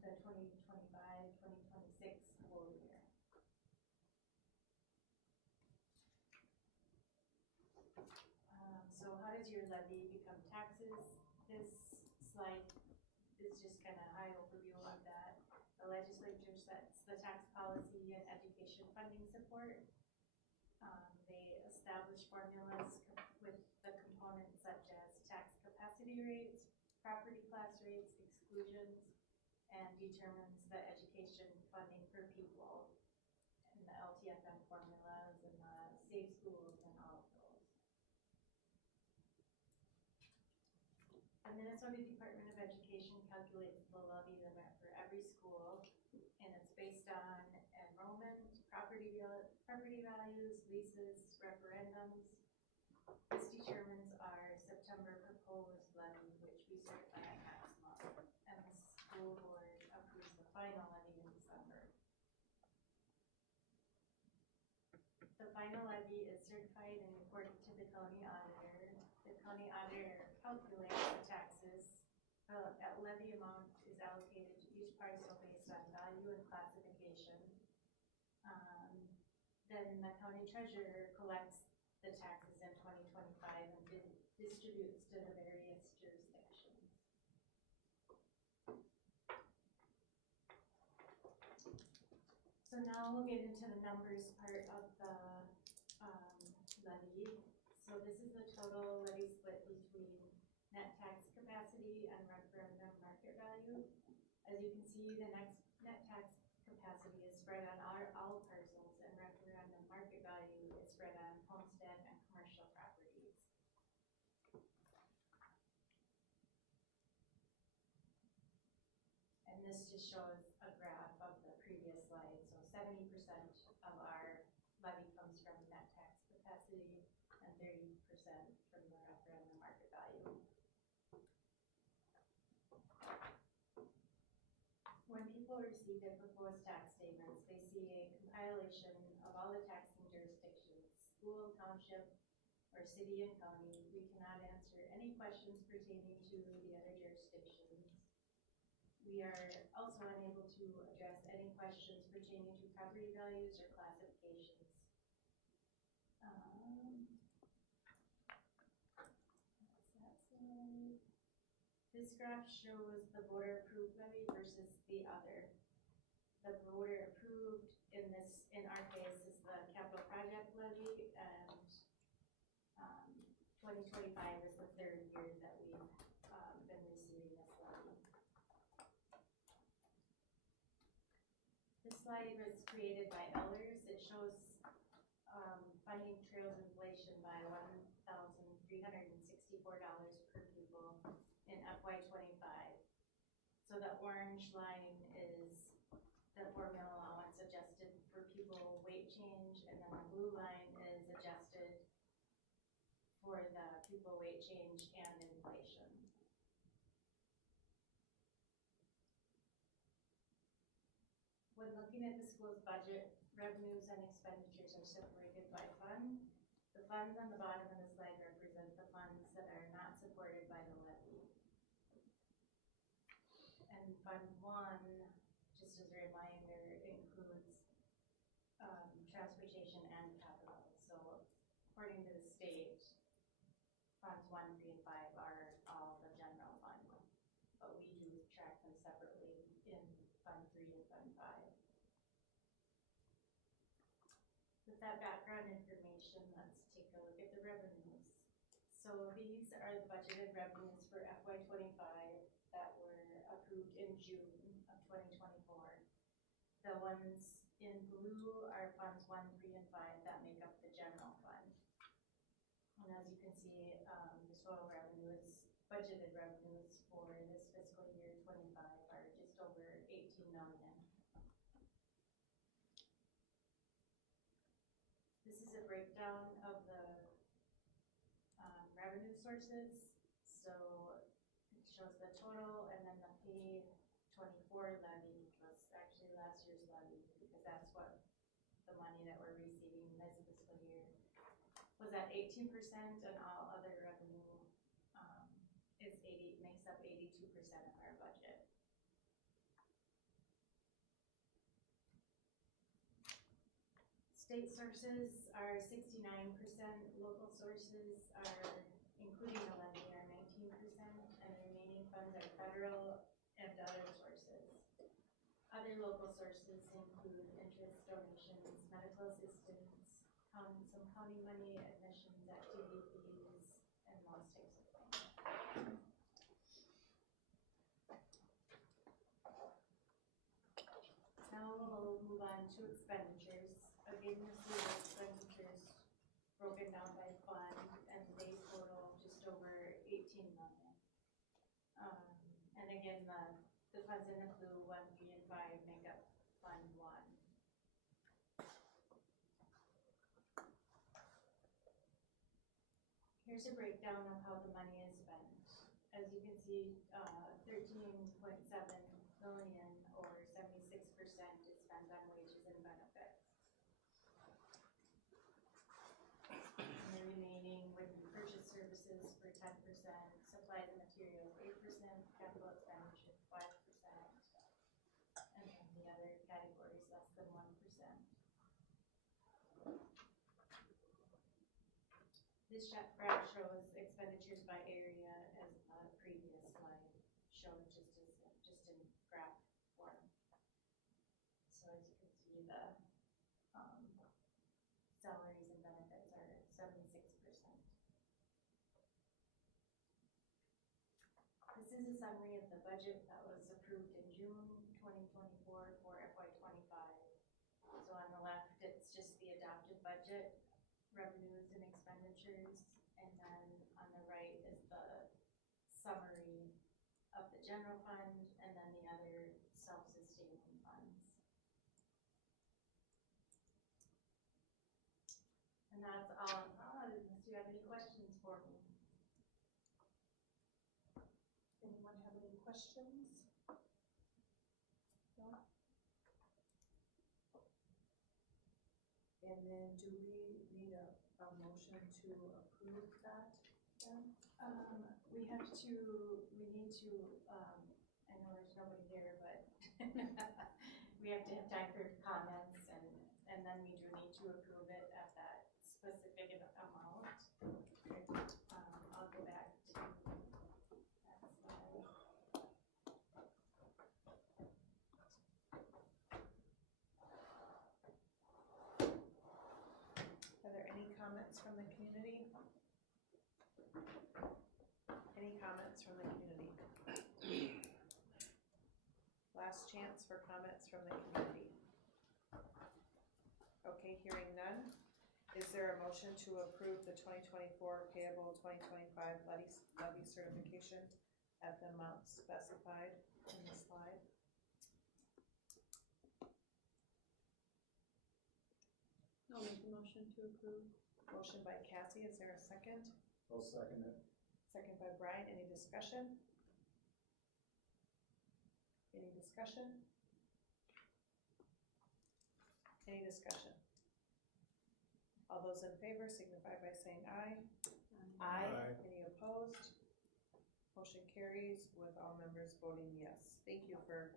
the 2025-2026 school year. So how does your levy become taxes? This slide is just kind of high overview of that. The legislature sets the tax policy and education funding support. They establish formulas with the components such as tax capacity rates, property class rates, exclusions, and determines the education funding per pupil and the LTFM formulas and the safe schools and all of those. The Minnesota Department of Education calculates the levy limit for every school, and it's based on enrollment, property values, leases, referendums. This determines our September proposed levy, which we certify next month, and the school board approves the final levy in December. The final levy is certified and reported to the county auditor. The county auditor calculates the taxes. The levy amount is allocated to each parcel based on value and classification. Then the county treasurer collects the taxes in 2025 and distributes to the various jurisdictions. So now we'll get into the numbers part of the levy. So this is the total levy split between net tax capacity and referendum market value. As you can see, the net tax capacity is spread on all parcels, and referendum market value is spread on homestead and commercial properties. And this just shows a graph of the previous slide. So 70% of our levy comes from net tax capacity and 30% from the referendum market value. When people receive their proposed tax statements, they see a compilation of all the taxing jurisdictions, school, township, or city and county. We cannot answer any questions pertaining to the other jurisdictions. We are also unable to address any questions pertaining to property values or classifications. This graph shows the voter approved levy versus the other. The voter approved in our case is the capital project levy, and 2025 is the third year that we've been receiving this levy. This slide was created by Ehlers. It shows funding trails inflation by $1,364 per pupil in FY25. So the orange line is the formula allowance adjusted for pupil weight change, and then the blue line is adjusted for the pupil weight change and inflation. When looking at the school's budget, revenues and expenditures are separated by fund. The funds on the bottom of the slide represent the funds that are not supported by the levy. And Fund 1, just as a reminder, includes transportation and capital. So according to the state, Funds 1, 3, and 5 are all the general fund, but we do track them separately in Fund 3 and Fund 5. With that background information, let's take a look at the revenues. So these are the budgeted revenues for FY25 that were approved in June of 2024. The ones in blue are Funds 1, 3, and 5 that make up the general fund. And as you can see, the total revenues, budgeted revenues for this fiscal year 25 are just over $18 million. This is a breakdown of the revenue sources. So it shows the total, and then the paid 24 levy was actually last year's levy, because that's what the money that we're receiving this fiscal year was at 18%, and all other revenue makes up 82% of our budget. State sources are 69%, local sources are, including the levy, are 19%, and the remaining funds are federal and other sources. Other local sources include interest, donations, medical assistance, some county money, admissions, activity fees, and those types of things. Now we'll move on to expenditures. Again, this is expenditures broken down by fund, and they total just over 18 million. And again, the funds in the blue, 1, 3, and 5 make up Fund 1. Here's a breakdown of how the money is spent. As you can see, 13.7 million, or 76%, is spent on wages and benefits. And the remaining would be purchase services for 10%, supplies and materials 8%, capital expenditures 5%, and then the other categories less than 1%. This graph shows expenditures by area, as the previous slide showed, just in graph form. So as you can see, the salaries and benefits are 76%. This is a summary of the budget that was approved in June 2024 for FY25. So on the left, it's just the adopted budget, revenues and expenditures, and then on the right is the summary of the general fund and then the other self-sustaining funds. And that's all unless you have any questions for me. Anyone have any questions? No? And then do we need a motion to approve that then? We need to, I know there's nobody here, but we have to have time for comments, and then we do need to approve it at that specific amount. I'll go back to that slide. Are there any comments from the community? Any comments from the community? Last chance for comments from the community. Okay, hearing none. Is there a motion to approve the 2024 payable 2025 levy certification at the amount specified in the slide? I'll make the motion to approve. Motion by Cassie, is there a second? I'll second it. Second by Brian, any discussion? Any discussion? Any discussion? All those in favor signify by saying aye. Aye. Any opposed? Motion carries with all members voting yes. Thank you for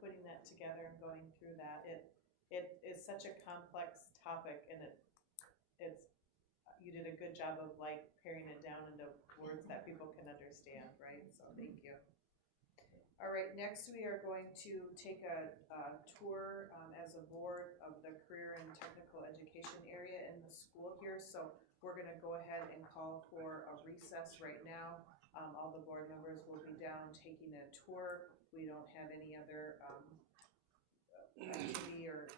putting that together and going through that. It is such a complex topic, and you did a good job of like paring it down into words that people can understand, right? So thank you. All right, next we are going to take a tour as a board of the career and technical education area in the school here. So we're gonna go ahead and call for a recess right now. All the board members will be down taking a tour. We don't have any other activity or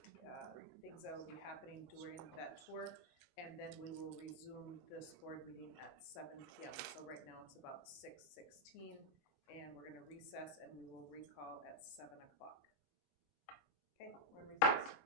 things that will be happening during that tour. And then we will resume this board meeting at 7 p.m. So right now it's about 6:16. And we're going to recess, and we will recall at 7 o'clock. Okay, we're in recess.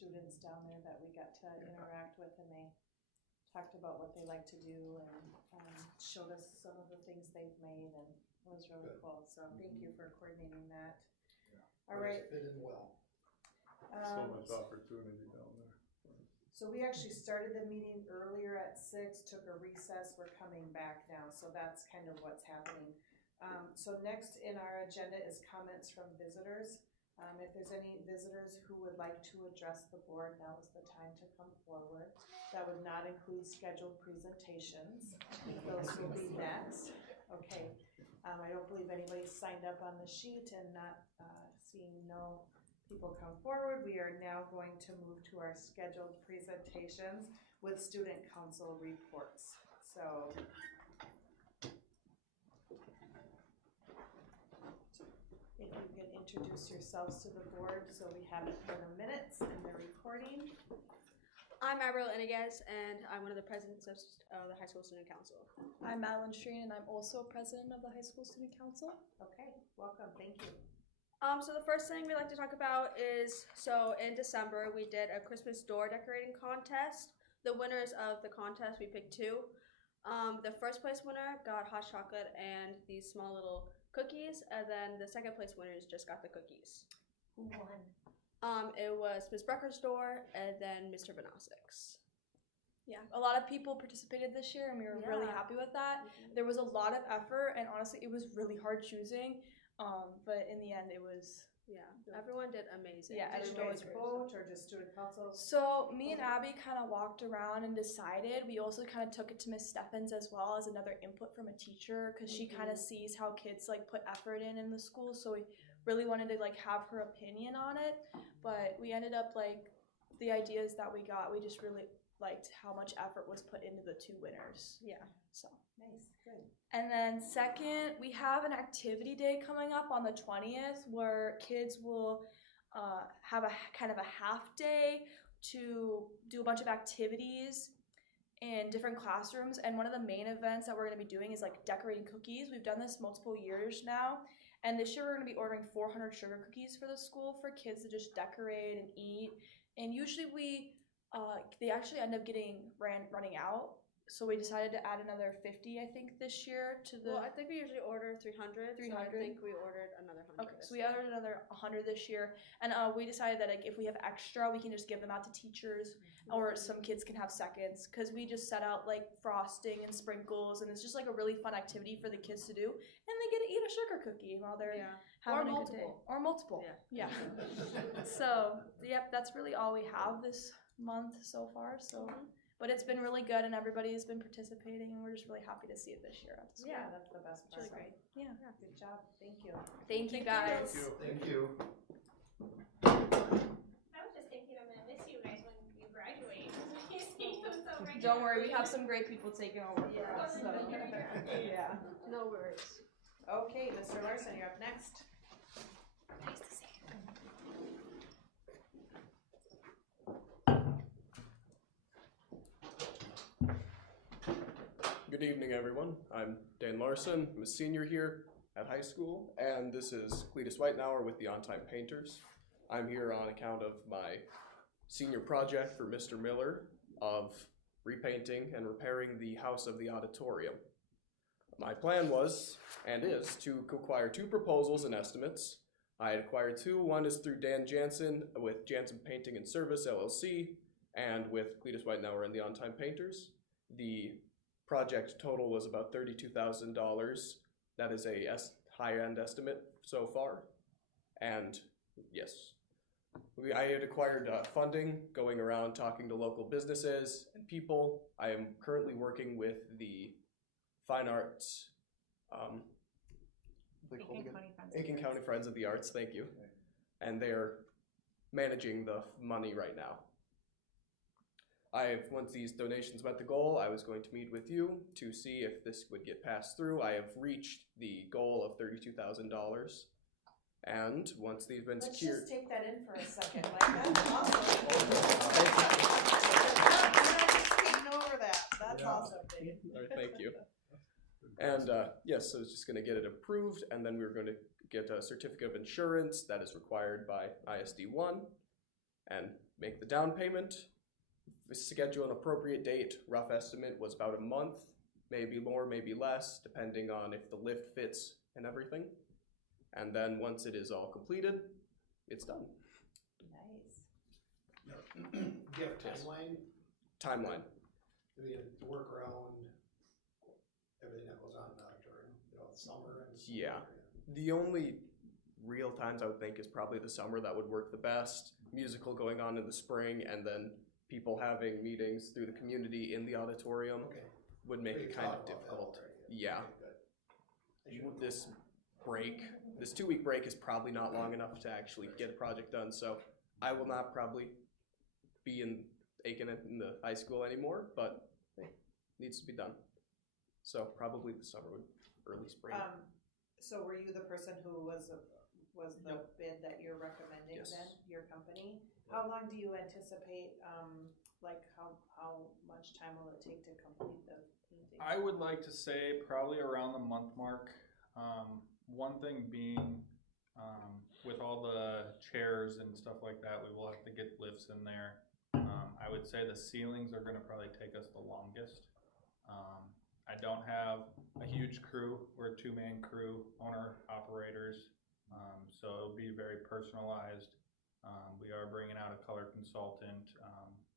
students down there that we got to interact with, and they talked about what they like to do and showed us some of the things they've made, and it was really Good. cool. So thank you for coordinating that. Yeah. All right. Fit in well. So much opportunity down there. So we actually started the meeting earlier at 6, took a recess, we're coming back now, so that's kind of what's happening. So next in our agenda is comments from visitors. If there's any visitors who would like to address the board, now is the time to come forward. That would not include scheduled presentations. Those will be next. Okay. I don't believe anybody signed up on the sheet, and not seeing no people come forward, we are now going to move to our scheduled presentations with student council reports. So if you can introduce yourselves to the board so we have it for the minutes and the recording. I'm Avril Iniguez, and I'm one of the presidents of the High School Student Council. I'm Madeline Streen, and I'm also president of the High School Student Council. Okay, welcome, thank you. So the first thing we like to talk about is, so in December, we did a Christmas door decorating contest. The winners of the contest, we picked 2. The first place winner got hot chocolate and these small little cookies, and then the second place winners just got the cookies. Who won? It was Ms. Brecker's door and then Mr. Benassik's. Yeah, a lot of people participated this year, and we were really Yeah. happy with that. There was a lot of effort, and honestly, it was really hard choosing. But in the end, it was. Yeah, everyone did amazing. Yeah, Did you guys vote or just student council? So me and Abby kind of walked around and decided. We also kind of took it to Miss Steffens as well as another input from a teacher, because she kind of sees how kids like put effort in the school. So we really wanted to like have her opinion on it. But we ended up like the ideas that we got. We just really liked how much effort was put into the 2 winners. Yeah. So. Nice, good. And then second, we have an activity day coming up on the 20th where kids will have a kind of a half day to do a bunch of activities in different classrooms. And one of the main events that we're going to be doing is like decorating cookies. We've done this multiple years now. And this year we're going to be ordering 400 sugar cookies for the school for kids to just decorate and eat. And usually they actually end up running out. So we decided to add another 50, I think, this year to the. Well, I think we usually order 300. 300? So I think we ordered another 100. Okay, so we ordered another 100 this year, and we decided that like if we have extra, we can just give them out to teachers, or some kids can have seconds, because we just set out like frosting and sprinkles, and it's just like a really fun activity for the kids to do, and they get to eat a sugar cookie while they're having a good day. Or multiple. Yeah. So yep, that's really all we have this month so far. So. But it's been really good, and everybody has been participating, and we're just really happy to see it this year at the school. Yeah, that's the best part. It's really great. Yeah. Good job, thank you. Thank you, guys. Thank you. I was just thinking I'm gonna miss you guys when you graduate. You see them so regularly. Don't worry, we have some great people taking over for us. So. Yeah. No worries. Okay, Mr. Larson, you're up next. Nice to see you. Good evening, everyone. I'm Dan Larson. I'm a senior here at high school, and this is Cletus Whitenauer with the On Time Painters. I'm here on account of my senior project for Mr. Miller of repainting and repairing the house of the auditorium. My plan was, and is, to acquire 2 proposals and estimates. I had acquired 2. One is through Dan Jansen with Jansen Painting and Service, LLC, and with Cletus Whitenauer and the On Time Painters. The project total was about $32,000. That is a high-end estimate so far. And yes, I had acquired funding, going around talking to local businesses and people. I am currently working with the Fine Arts, Aiken County Friends of the Arts, thank you. And they're managing the money right now. Once these donations met the goal, I was going to meet with you to see if this would get passed through. I have reached the goal of $32,000. And once they've been secured. Let's just take that in for a second. Like, that's awesome. Over that. That's awesome. All right, thank you. And yes, so I was just going to get it approved, and then we were going to get a certificate of insurance that is required by ISD 1. And make the down payment, schedule an appropriate date. Rough estimate was about a month, maybe more, maybe less, depending on if the lift fits and everything. And then once it is all completed, it's done. Nice. Do you have a timeline? Timeline. I mean, to work around everything that goes on in the auditorium, summer and. Yeah. The only real times I would think is probably the summer that would work the best. Musical going on in the spring, and then people having meetings through the community in the auditorium Okay. would make But it you kind thought of about that difficult. already. Yeah. Okay, good. I should've- This 2-week break is probably not long enough to actually get a project done, so I will not probably be in Aiken in the high school anymore, but hey, needs to be done. So probably the summer, early spring. So were you the person who was the bid that you're recommending Yes. then, your company? How long do you anticipate, like how much time will it take to complete the painting? I would like to say probably around the month mark. One thing being, with all the chairs and stuff like that, we will have to get lifts in there. I would say the ceilings are gonna probably take us the longest. I don't have a huge crew. We're a 2-man crew, owner operators. So it'll be very personalized. We are bringing out a color consultant.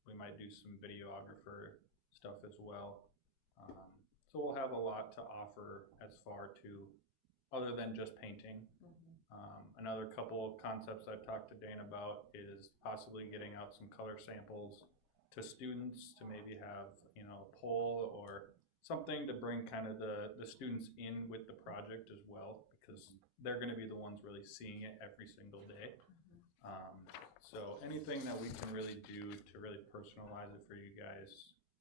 We might do some videographer stuff as well. So we'll have a lot to offer as far to, other than just painting. Another couple of concepts I've talked to Dane about is possibly getting out some color samples to students to maybe have, a poll or something to bring kind of the students in with the project as well, because they're gonna be the ones really seeing it every single day. So anything that we can really do to really personalize it for you guys,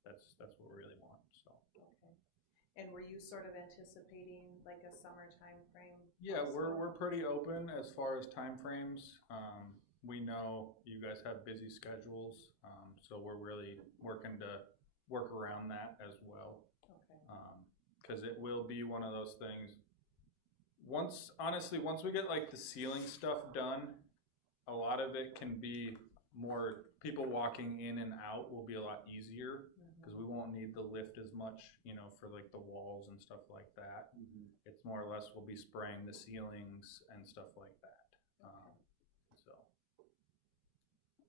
that's what we really want, so. Okay. And were you sort of anticipating like a summer time frame? Yeah, also? we're pretty open as far as timeframes. We know you guys have busy schedules, so we're really working to work around that as well. Okay. Cause it will be one of those things. Once we get like the ceiling stuff done, a lot of it can be more, people walking in and out will be a lot easier. Because we won't need the lift as much, for like the walls and stuff like that. It's more or less we'll be spraying the ceilings and stuff like that. So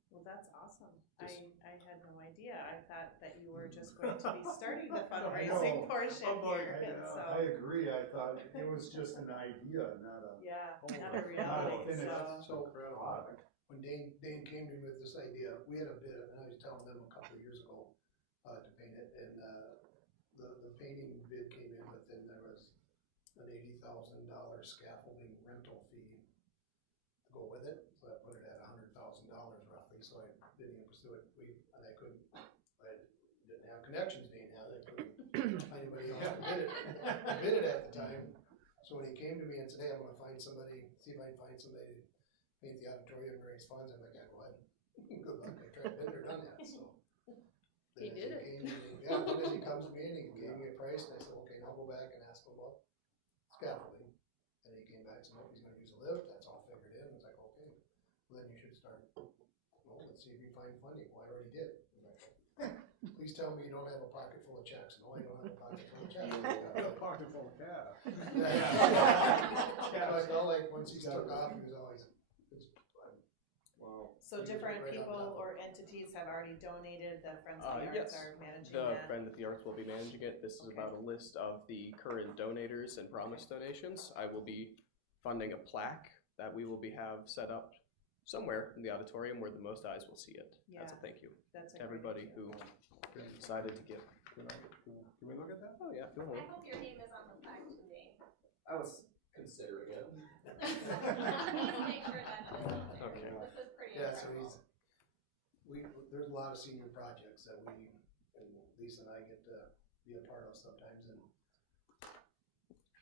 Well, that's awesome. Yes. I had no idea. I thought that you were just going to be starting the fundraising portion here, and so, I agree, I thought it was just an idea, not a. yeah, not a Not a reality, finished so. product. When Dane came to me with this idea, we had a bid, and I was telling them a couple of years ago, to paint it, and, the painting bid came in, but then there was an $80,000 scaffolding rental fee to go with it, so that put it at $100,000 roughly, so I didn't even pursue it, I didn't have connections, Dane had, I couldn't find anybody else to bid it at the time, so when he came to me and said, hey, I'm gonna find somebody, see if I can find somebody to paint the auditorium and raise funds, I'm like, yeah, go ahead, good luck, I tried, been there, done that, so. He Then did as it. Yeah, then as he comes to me and he gave me a price, and I said, okay, now go back and ask him about scaffolding. And he came back and said, nope, he's gonna use a lift, that's all figured in, I was like, okay, well then you should start, let's see if you find funding, well, I already did. I'm like, please tell me you don't have a pocket full of checks, no, I don't have a pocket full of checks. A pocket full of cash. I felt like once he took off, he was always, Wow. So different people or entities have already donated, the Friends of the Yes. Arts are managing The that? Friend of the Arts will be managing it. This is Okay. about a list of the current donators and promised donations. I will be funding a plaque that we will have set up somewhere in the auditorium where the most eyes will see it. As a Yeah. thank you That's a to great everybody idea. who decided to give. Can we look at that? Oh yeah, feel I free. hope your name is on the plaque today. I was considering it. Make sure that is on there. Okay. This is pretty yeah, so incredible. there's a lot of senior projects that and Lisa and I get to be a part of sometimes, and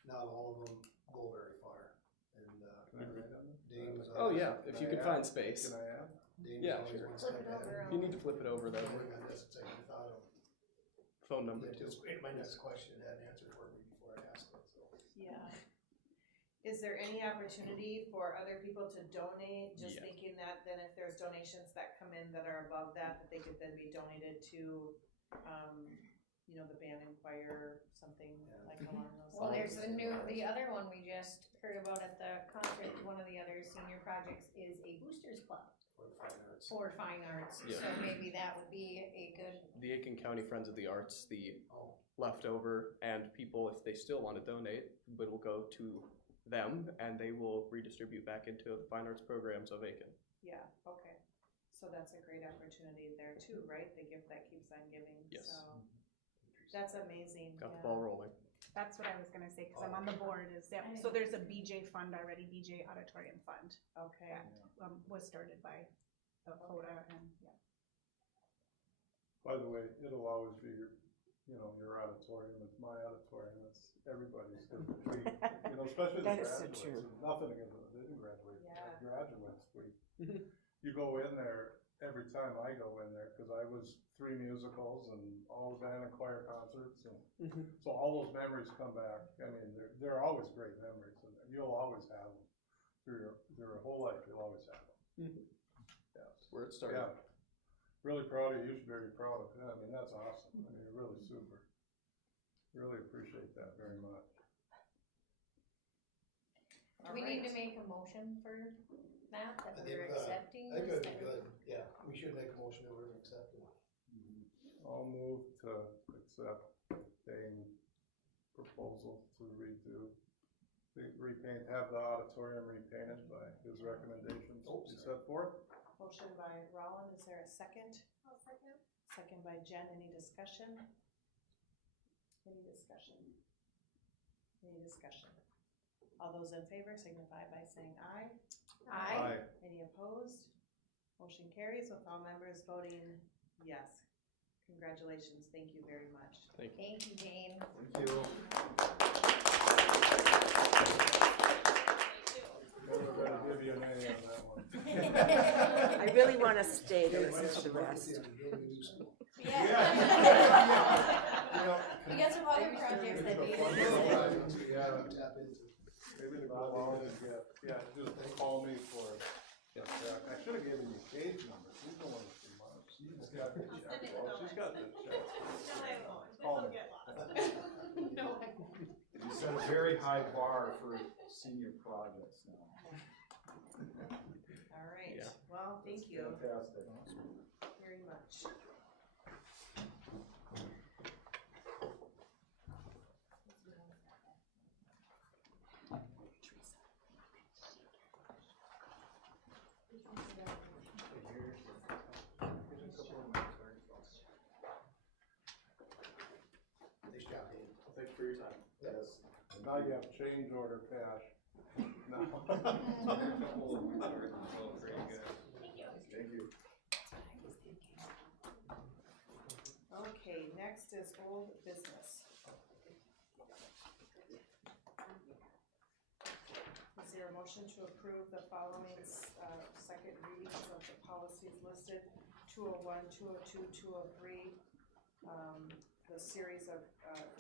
not all of them go very far. And Can I write on this? Dane was Oh always, yeah, if you Can I could add? find space. Can I add? Dane Yeah, was always sure. one step Flip it over. ahead. You need to flip it over that way. On this, it's like I thought of Phone number yeah, too. just my next question had an answer for me before I asked it. So Yeah. Is there any opportunity for other people to donate? Just Yeah. thinking that then if there's donations that come in that are above that they could then be donated to, the band and choir, something like along those lines. Well, there's the other one we just heard about at the concert, one of the other senior projects is a boosters club For the fine arts. for fine arts, Yeah. so maybe that would be a good, The Aiken County Friends of the Arts, the Oh, leftover, and people, if they still want to donate, it'll go to them, and they will redistribute back into the fine arts programs of Aiken. Yeah, okay. So that's a great opportunity there too, right? The gift that keeps on giving, Yes. so. That's amazing, Got the yeah. ball rolling. That's what I was gonna say, cause I'm on the board, so there's a BJ fund already, BJ Auditorium Fund, Okay, was started by Coda and, yeah. By the way, it'll always be your auditorium, it's my auditorium, it's everybody's, 'cause especially the That is so graduates. true. Nothing against them, they didn't graduate, Yeah. graduates, you go in there, every time I go in there, cause I was 3 musicals and all the band and choir concerts, and so all those memories come back. I mean, they're always great memories, and you'll always have them through your whole life. You'll always have them. Yes. Where it started. Yeah. Really proud of you. You should be very proud of that. I mean, that's awesome. I mean, you're really super. Really appreciate that very much. do we need to make a motion for that I we're think, accepting I think this? that'd be good, yeah, we should make a motion that we're accepting. I'll move to accept Dane's proposal to repaint, have the auditorium repainted by his recommendations he set forth. motion by Roland, is there a second? I'll second. Second by Jen, any discussion? Any discussion? Any discussion? All those in favor signify by saying aye. Aye. Any opposed? Motion carries with all members voting yes. Congratulations, thank you very much. Thank you. Thank you, Jane. Thank you. Never gonna give you an A on that one. I really want to stay to listen to the rest. We got some other projects that need to Yeah, tap into. Maybe to go along and just call me for it. Yeah, I should have given you Kate's number, she's the one that's remarked. She's got the check, well, she's got the check. Call me. You set a very high bar for senior projects now. All right, Yeah. well, thank you Fantastic. very much. Nice job, Dave. Thank you for your time. Yes. Now you have change order cash. No. Thank you. Okay, next is old business. Is there a motion to approve the following, second readings of the policies listed, 201, 202, 203, the series of,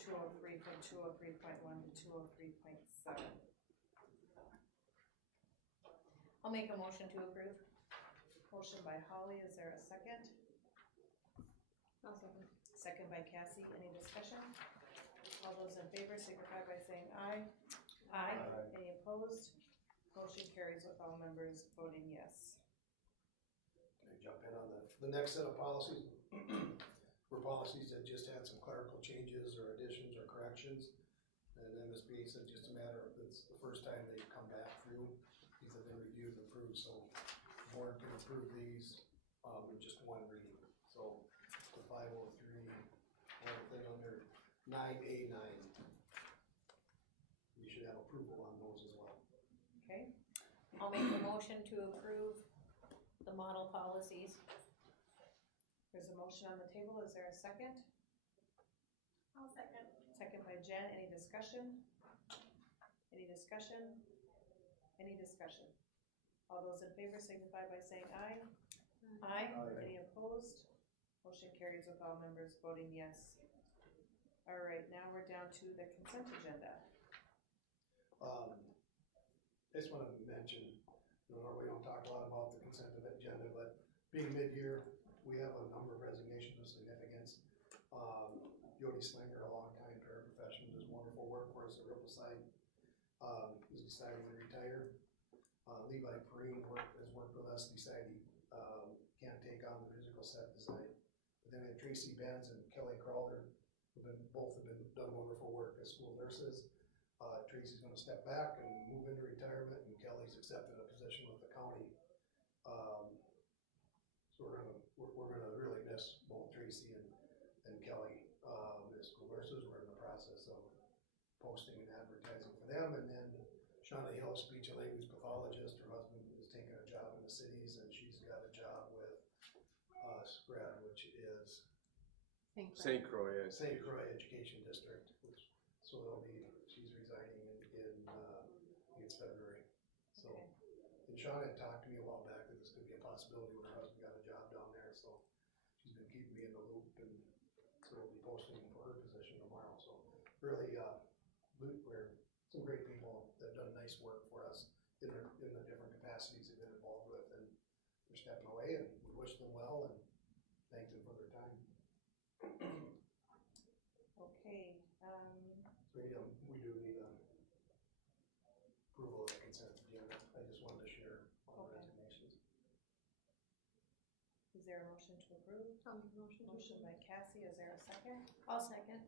203 from 203.1 to 203.7. I'll make a motion to approve. Motion by Holly, is there a second? I'll second. Second by Cassie, any discussion? All those in favor signify by saying aye. Aye. Any opposed? Motion carries with all members voting yes. Can I jump in on the next set of policies? Were policies that just had some clerical changes or additions or corrections. And MSBA said just a matter of, it's the first time they've come back through. These have been reviewed and approved, so the board can approve these, in just one reading. So the 503, everything under 9A9. We should have approval on those as well. Okay, I'll make a motion to approve the model policies. there's a motion on the table, is there a second? I'll second. Second by Jen, any discussion? Any discussion? Any discussion? All those in favor signify by saying aye. Aye. Any opposed? Motion carries with all members voting yes. All right, now we're down to the consent agenda. I just wanna mention, we don't talk a lot about the consent agenda, but being mid-year, we have a number of resignations of significance. Jody Slinger, a longtime paraprofessional, does wonderful work for us at Rippleside, he's decided to retire. Levi Perrine has worked with us, decided he, can't take on the musical set design. But then we have Tracy Benz and Kelly Crowder, both have done wonderful work as school nurses. Tracy's gonna step back and move into retirement, and Kelly's accepted a position with the county. So we're gonna really miss both Tracy and Kelly, as school nurses. We're in the process of posting and advertising for them, and then Shauna Hill, speech and language pathologist, her husband is taking a job in the cities, and she's got a job with, SCRED, which is St. Croix. St. Croix Education District, so she's resigning in I think it's February. So, and Shauna had talked to me a while back that this could be a possibility when her husband got a job down there, so she's been keeping me in the loop, and so we'll be posting for her position tomorrow, so really, we're some great people that have done nice work for us in the different capacities they've been involved with, and they're stepping away, and we wish them well and thank them for their time. Okay, So we do need approval of the consent agenda. I just wanted to share all the resignations. is there a motion to approve? Motion by Cassie, is there a second? I'll second.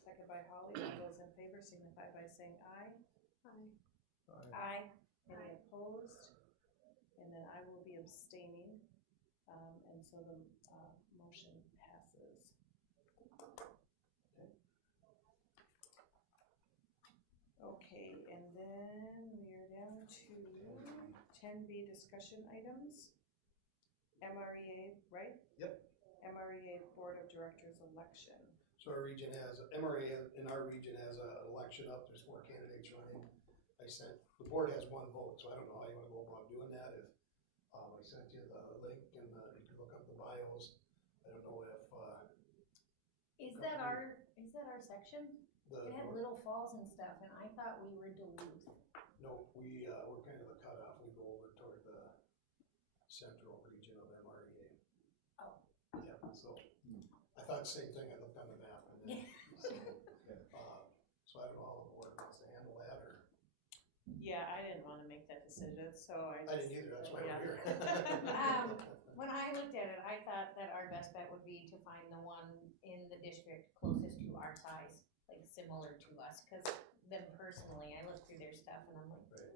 Second by Holly, all those in favor signify by saying aye. Aye. Any opposed? And then I will be abstaining, and so the, motion passes. Okay, and then we are down to 10B discussion items. MREA, right? Yep. MREA Board of Directors election. So our region has, MRA in our region has an election up, there's 4 candidates running. The board has 1 vote, so I don't know how you wanna go about doing that. If, I sent you the link and you can look up the bios. I don't know if, Is that our section? It had the, Little Falls and stuff, and I thought we were Duluth. no, we're kind of the cutoff, we go over toward the central region of MREA. Oh. Yeah, so, I thought the same thing, I looked on the map and then, so I don't know how the board wants to handle that, or. Yeah, I didn't wanna make that decision, so I I didn't either, that's why yeah. we're here. When I looked at it, I thought that our best bet would be to find the one in the district closest to our size, like similar to us, cause them personally, I looked through their stuff and I'm like, Right.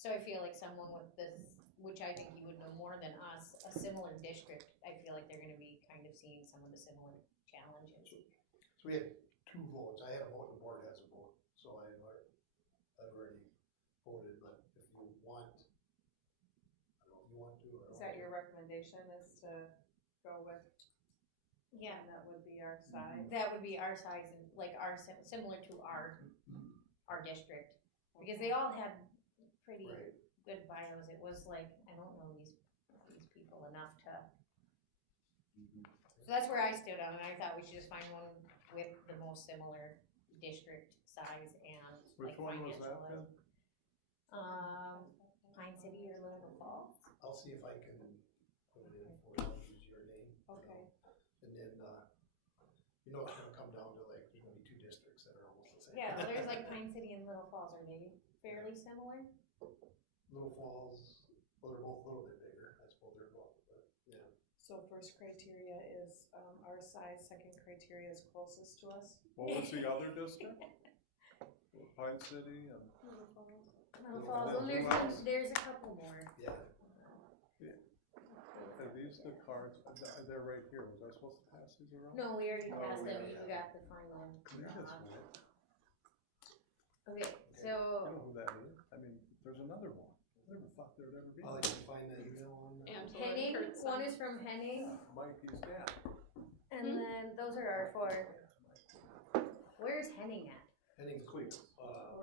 So I feel like someone with this, which I think you would know more than us, a similar district, I feel like they're gonna be kind of seeing some of the similar challenges. So we had 2 votes, I had a vote, the board has a vote, so I've already voted, but if you want, I don't know if you want to or. Is that your recommendation, is to go with, Yeah, and that would be our side? that would be our size and like similar to our district, because they all had pretty Right. good bios. It was like, I don't know these people enough to. So that's where I stood on, and I thought we should just find one with the most similar district size and Which like one was financial. that then? Pine City or Little Falls. I'll see if I can put it in for you, I'll use your name. Okay. And then, it's gonna come down to like, there's gonna be 2 districts that are almost the same. Yeah, there's like Pine City and Little Falls. Are they fairly similar? Little Falls, well, they're both a little bit bigger, I suppose they're both, but, yeah. So first criteria is, our size, second criteria is closest to us. What was the other district? Pine City and, Little Falls, Falls. and there's a couple more. Yeah, are these the cards? They're right here. Was I supposed to pass these around? No, we already Oh, passed we them. already You have. got the final. Clear this one. Okay, I so don't know who that is. I mean, there's another one. I never thought there'd ever be. I'll let you find that email on. Henning, one is from Henning, Mikey's dad. and then those are our 4. Where's Henning at? Henning's Cleveland.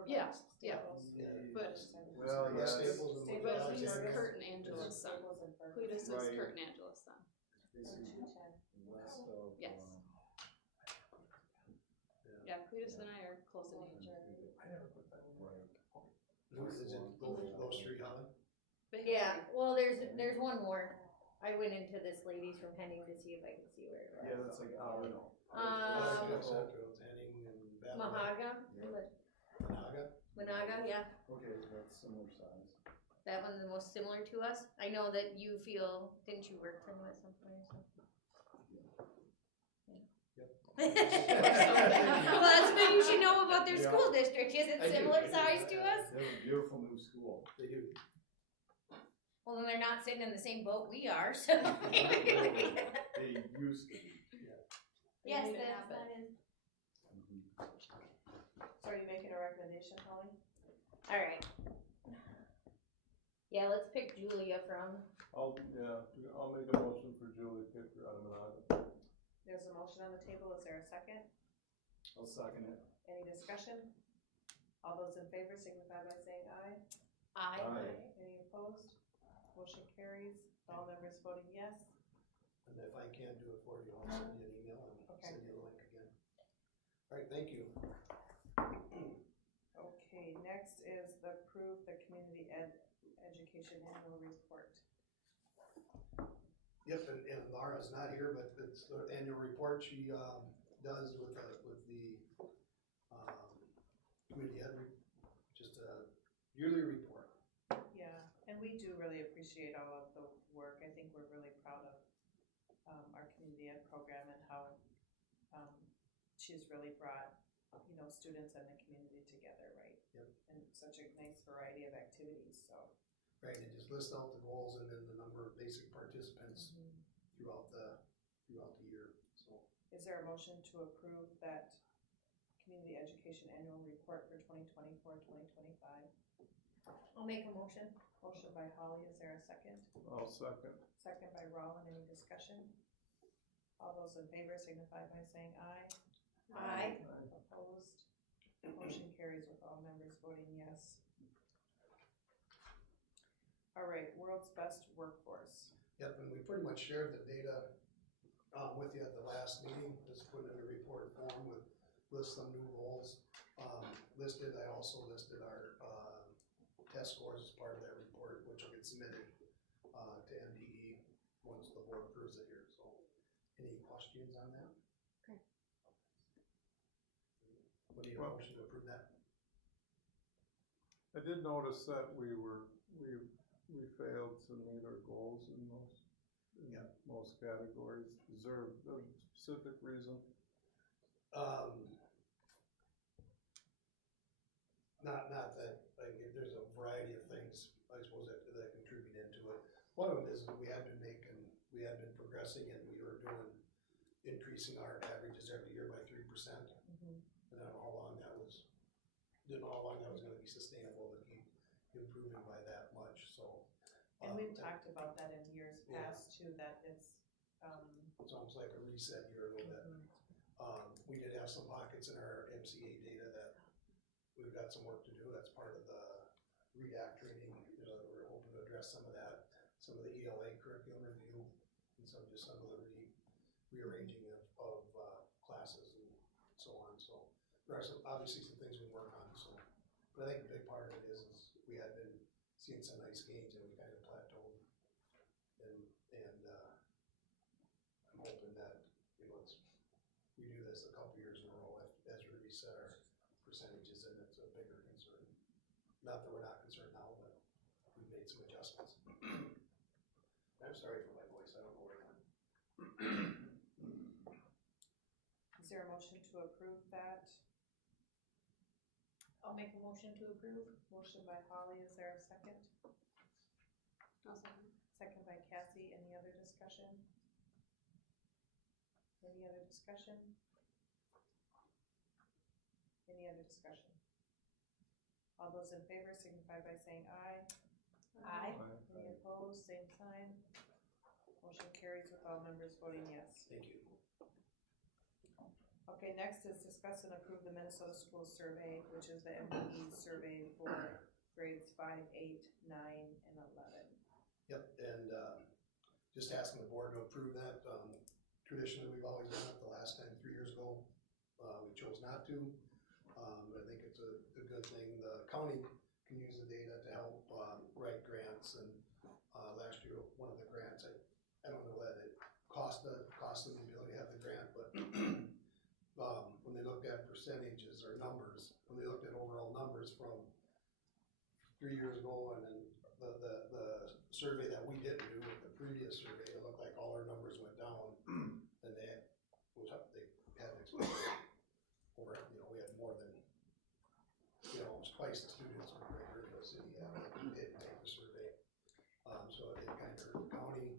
Yeah, yeah. But- Well, Yeah, yes. Staples and But he's Alexander. Kurt and Angela's son. Cletus is Right. Kurt and Angela's son. Basically west of, Yes. Yeah, Cletus and I are close in age. I never put that in. right. Is it those three, Helen? Yeah, well, there's one more. I went into this lady's from Henning to see if I could see where it was. Yeah, that's like, Central, Henning and Bethel. Mahaga, Monaga? Monaga, yeah. Okay, that's similar size. That one's the most similar to us. I know that you feel, didn't you work for them at some point or something? Well, that's what you should know about their school district. Is it similar size to us? They have a beautiful new school. They do. Well, then they're not sitting in the same boat we are, so. They used to be. Yes, Maybe that is. So are you making a recommendation, Holly? Alright. Yeah, let's pick Julia from. I'll make a motion for Julie Picker out of Monaga. There's a motion on the table, is there a second? I'll second it. Any discussion? All those in favor signify by saying aye. Aye. Any opposed? Motion carries, all members voting yes. And if I can't do it for you, I'll send you an email and Okay. send you the link again. Alright, thank you. Okay, next is the approve the community education annual report. Yep, and Laura's not here, but it's the annual report she, does with the, community ed, just a yearly report. Yeah, and we do really appreciate all of the work. I think we're really proud of our community ed program and how she's really brought, students and the community together, right? Yep. And such a nice variety of activities, so. Right, and just list out the goals and then the number of basic participants throughout the year, so. Is there a motion to approve that community education annual report for 2024-2025? I'll make a motion. Motion by Holly, is there a second? I'll second. Second by Roland, any discussion? All those in favor signify by saying aye. Aye. Opposed? Motion carries with all members voting yes. All right, world's best workforce. Yep, and we pretty much shared the data, with you at the last meeting, just put it in a report form with, list some new roles, listed. I also listed our, test scores as part of that report, which will get submitted, to MDE once the board approves it here, so. Any questions on that? Okay. What do you motion to approve that? I did notice that we failed to meet our goals in most categories. Is there a specific reason? Not that, like, there's a variety of things, I suppose, that contribute into it. One of them is that we have been progressing, and we were increasing our averages every year by 3%. And I don't know how long that was, didn't know how long that was gonna be sustainable to keep improving by that much, so. And we've talked about that in years past too, that it's, It's almost like a reset year a little bit. We did have some pockets in our MCA data that we've got some work to do. That's part of the REACT training. We're hoping to address some of that, some of the ELA curriculum review, and some of the rearranging of classes and so on. So there are obviously some things we work on. So, but I think a big part of it is we had been seeing some nice gains and we kind of plateaued. And I'm hoping that we do this a couple years in a row as we reset our percentages, and it's a bigger concern. Not that we're not concerned now, but we've made some adjustments. I'm sorry for my voice, I don't know where it went. is there a motion to approve that? I'll make a motion to approve. Motion by Holly, is there a second? Second by Cassie, any other discussion? Any other discussion? Any other discussion? All those in favor signify by saying aye. Aye. Any opposed, same sign. Motion carries with all members voting yes. Thank you. Okay, next is discuss and approve the Minnesota School Survey, which is the MDE survey for grades 5, 8, 9, and 11. Yep, and just asking the board to approve that. Traditionally, we've always done it. The last time, 3 years ago, we chose not to. I think it's a good thing. The county can use the data to help, write grants, and, last year, one of the grants, I don't know what it cost them the ability to have the grant, but, when they looked at percentages or numbers, when they looked at overall numbers from 3 years ago, and then the survey that we didn't do, with the previous survey, it looked like all our numbers went down, and they had expected over, we had more than, almost twice the students per grade in the city, that didn't take the survey. So it kind of hurt the county.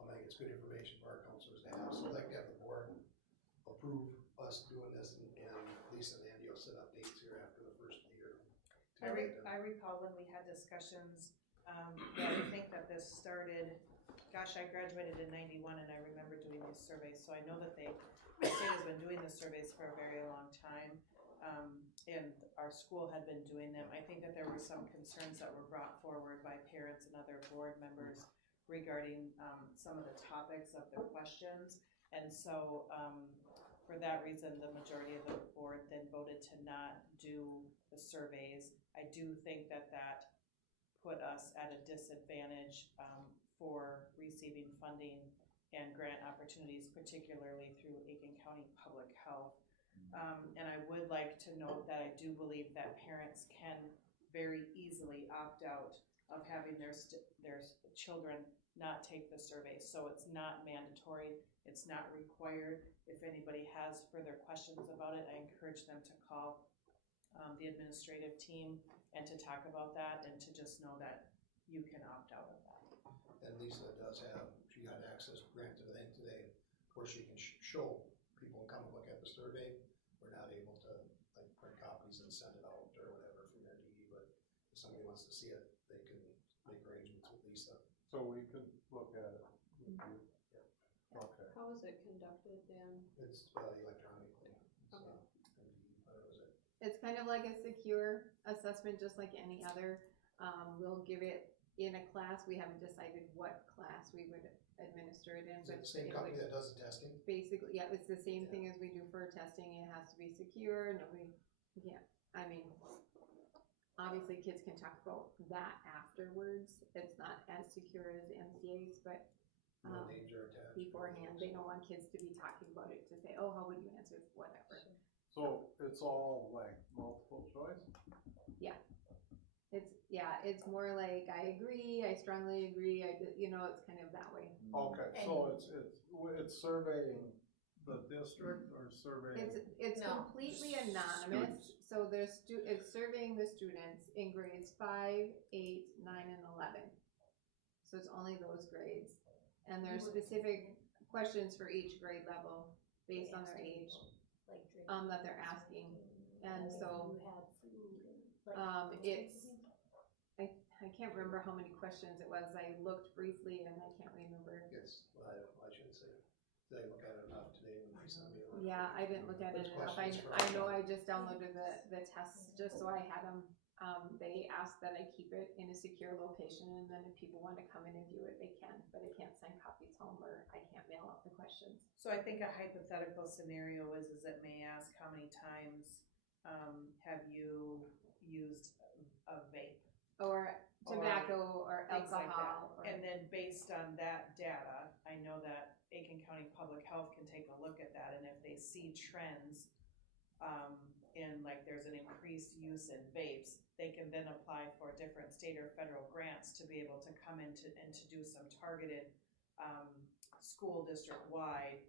I think it's good information for our counselors to have, so I'd like to have the board approve us doing this, and Lisa and Andy will set up dates here after the first of the year. I recall when we had discussions, that I think that this started, gosh, I graduated in '91 and I remember doing these surveys, so I know that the state has been doing the surveys for a very long time. And our school had been doing them. I think that there were some concerns that were brought forward by parents and other board members regarding some of the topics of the questions. And so for that reason, the majority of the board then voted to not do the surveys. I do think that that put us at a disadvantage for receiving funding and grant opportunities, particularly through Aiken County Public Health. And I would like to note that I do believe that parents can very easily opt out of having their children not take the survey. So it's not mandatory, it's not required. If anybody has further questions about it, I encourage them to call the administrative team and to talk about that, and to just know that you can opt out of that. And Lisa does have, she got access granted, I think today, where she can show people come and look at the survey. We're not able to like print copies and send it out or whatever from their DD, but if somebody wants to see it, they can make arrangements with Lisa. So we could look at it with you. Yeah. Okay. How is it conducted, Dan? It's electronically. So, what was it? It's kind of like a secure assessment, just like any other. We'll give it in a class. We haven't decided what class we would administer it in. Is it but the same company that does the testing? Basically, yeah, it's the same thing as we do for testing. It has to be secure. Obviously kids can talk about that afterwards. It's not as secure as NCA's, but No danger attached. beforehand, they don't want kids to be talking about it to say, oh, how would you answer, whatever. So it's all like multiple choice? It's more like, I agree, I strongly agree, it's kind of that way. Okay, so it's surveying the district or surveying? It's No. completely anonymous, so it's surveying the students in grades 5, 8, 9, and 11. So it's only those grades. And there's specific questions for each grade level based on their age, that they're asking. And so, I can't remember how many questions it was. I looked briefly and I can't remember. I shouldn't say, did I look at it enough today when they sent me? Yeah, I didn't look at it enough. I know I just downloaded the tests just so I had them. They asked that I keep it in a secure location, and then if people want to come in and view it, they can, but I can't send copies home, or I can't mail out the questions. So I think a hypothetical scenario is it may ask how many times have you used a vape? Or tobacco or alcohol. Like, and then based on that data, I know that Aiken County Public Health can take a look at that, and if they see trends in like there's an increased use in vapes, they can then apply for different state or federal grants to be able to come into and to do some targeted school district-wide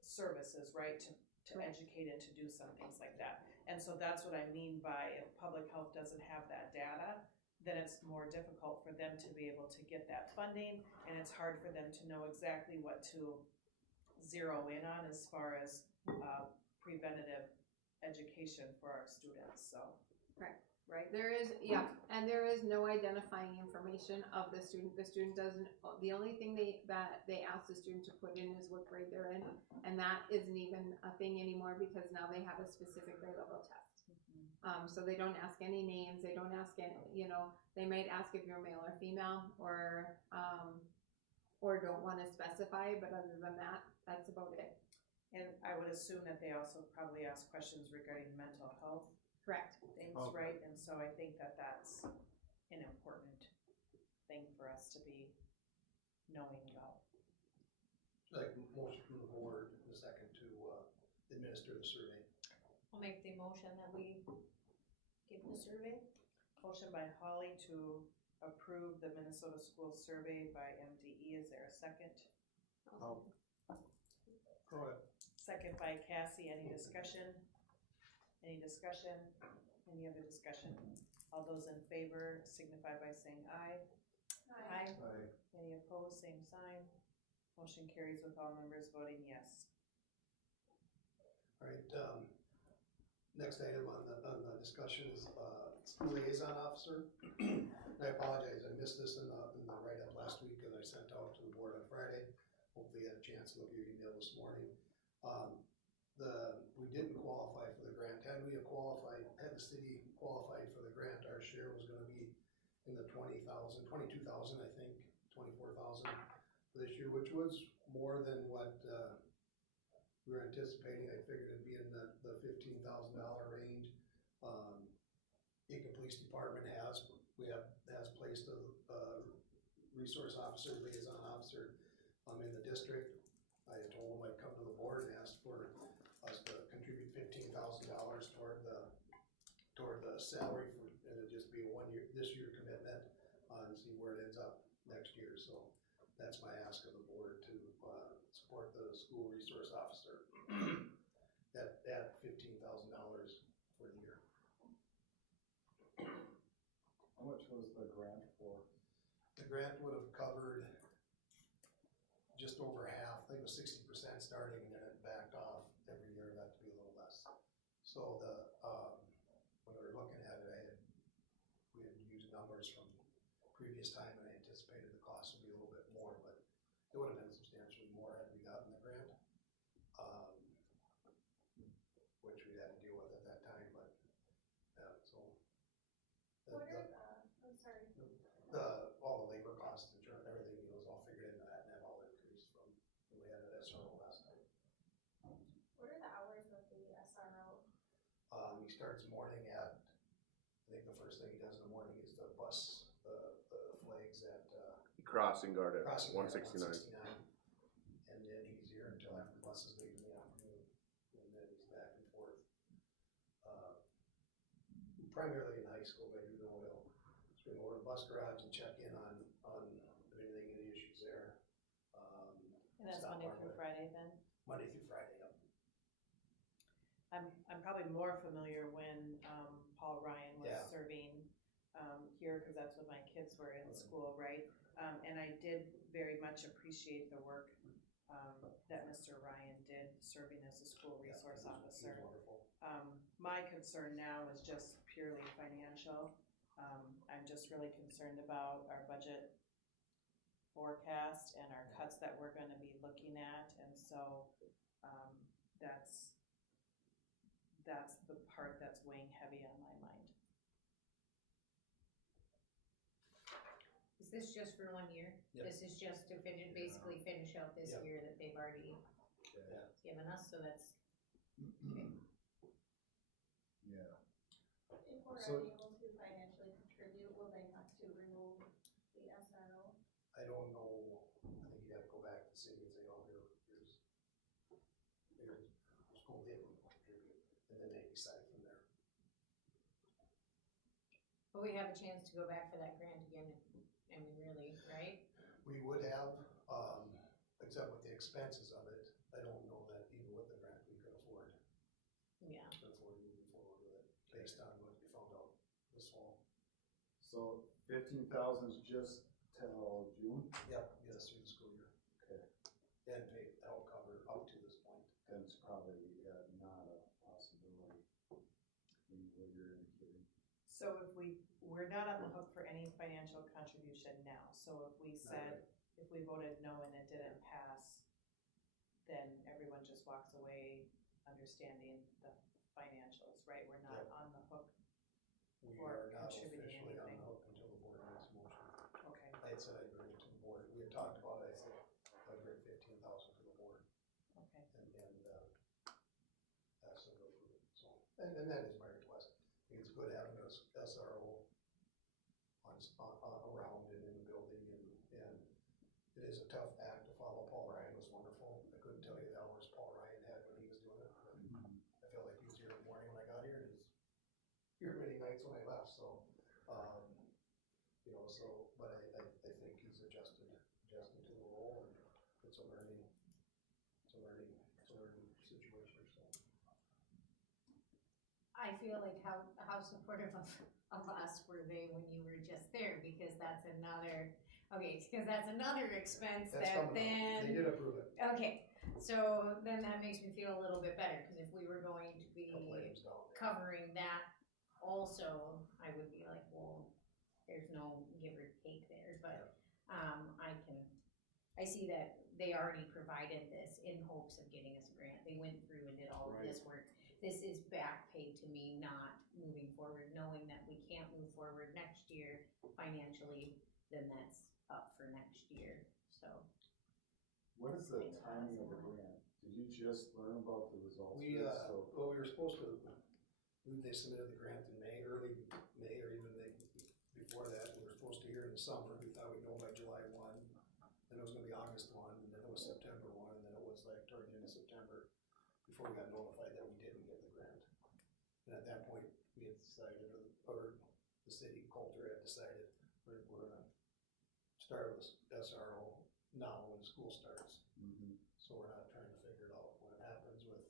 services, right, to educate and to do some things like that. And so that's what I mean by if public health doesn't have that data, then it's more difficult for them to be able to get that funding, and it's hard for them to know exactly what to zero in on as far as preventative education for our students, so. Right, there is, and there is no identifying information of the student. The student doesn't, the only thing that they ask the student to put in is what grade they're in, and that isn't even a thing anymore because now they have a specific grade level test. So they don't ask any names, they don't ask any, they might ask if you're male or female, or don't want to specify, but other than that, that's about it. And I would assume that they also probably ask questions regarding mental health. Correct. Things, Okay. right? And so I think that that's an important thing for us to be knowing about. Like motion from the board, the second to, administer the survey. I'll make the motion that we give the survey. Motion by Holly to approve the Minnesota School Survey by MDE. Is there a second? Go ahead. Second by Cassie. Any discussion? Any discussion? Any other discussion? All those in favor signify by saying aye. Aye. Any opposed, same sign. Motion carries with all members voting yes. All right, next item on the discussion is, school liaison officer. I apologize, I missed this in the write-up last week, because I sent out to the board on Friday. Hopefully you had a chance to look at your email this morning. We didn't qualify for the grant. Had we qualified, had the city qualified for the grant, our share was gonna be in the 22,000, I think, 24,000 for this year, which was more than what, we were anticipating. I figured it'd be in the $15,000 range. Aiken Police Department has placed a resource officer, liaison officer, in the district. I told them I'd come to the board and ask for us to contribute $15,000 toward the salary for, and it'd just be this year commitment, and see where it ends up next year. So that's my ask of the board to support the school resource officer at $15,000 for the year. How much was the grant for? The grant would have covered just over half. I think it was 60% starting, and then it backed off every year. It got to be a little less. So when we were looking at it, we had used numbers from previous time, and I anticipated the cost would be a little bit more, but it would have been substantially more had we gotten the grant, which we had to deal with at that time. But so all the labor costs, everything was all figured into that, and that all increased from when we had it at SRO last time. What are the hours of the SRO? He starts morning at, I think the first thing he does in the morning is to bus the flags at Crossing guard at Crossing Guard 169. And then he's here until after buses leave in the afternoon, and then he's back and forth. Primarily in high school, but even though we'll swing over to the bus garage and check in on anything, any issues there. And that's Monday through Friday then? Monday through Friday, yep. I'm probably more familiar when Paul Ryan was Yeah. serving here, because that's when my kids were in school, right? And I did very much appreciate the work that Mr. Ryan did serving as a school resource officer. Wonderful. My concern now is just purely financial. I'm just really concerned about our budget forecast and our cuts that we're going to be looking at, and so that's the part that's weighing heavy on my mind. Is this just for 1 year? Yep. This is just to basically finish out this Yep. year that they've already Yeah. given us, so that's, Yeah. If we're So- unable to financially contribute, will they have to remove the SRO? I don't know. I think you have to go back to the city and say, oh, here's school did contribute, and then they decide from there. but we have a chance to go back for that grant again, I mean, really, right? We would have, except with the expenses of it, I don't know that even with the grant, we could afford Yeah. moving forward with it, based on what we found out this fall. So 15,000 is just till June? Yep, get us through the school year. Okay. And pay, that'll cover up to this point. Then it's probably not a possibility. What you're indicating. So if we're not on the hook for any financial contribution now, so if we said, if we voted no and it didn't pass, then everyone just walks away understanding the financials, right? We're not Yep. on the hook. We Or are not contributing officially on the anything. hook until the board makes a motion. Okay. I had said I'd bring it to the board. We had talked about it. I said I'd bring 15,000 to the board, Okay. and ask them to approve it. So, and that is my request. I think it's good having us SRO on around and in the building, and it is a tough act to follow. Paul Ryan was wonderful. I couldn't tell you the hours Paul Ryan had when he was doing it. I felt like he was here in the morning when I got here, and he was here many nights when I left, so, but I think he's adjusting to the role, and it's a learning situation, so. I feel like how supportive of us were they when you were just there, because that's another expense That's that coming up. then. They did approve it. Okay, so then that makes me feel a little bit better, because if we were going to be Couple items down there. covering that also, I would be like, well, there's no give or take there, but, I see that they already provided this in hopes of getting us a grant. They went through and did all of this work. This is back paid to me, not moving forward, knowing that we can't move forward next year financially, then that's up for next year, so. What is the timing of the grant? Did you just learn about the results? We were supposed to, they submitted the grant in early May, or even before that. We were supposed to hear in the summer. We thought we'd know by July 1. Then it was gonna be August 1, and then it was September 1, and then it was like toward the end of September before we got notified that we didn't get the grant. And at that point, we had decided, or the city, Coulter had decided, we're gonna start with SRO now when school starts. So we're not trying to figure it out when it happens with,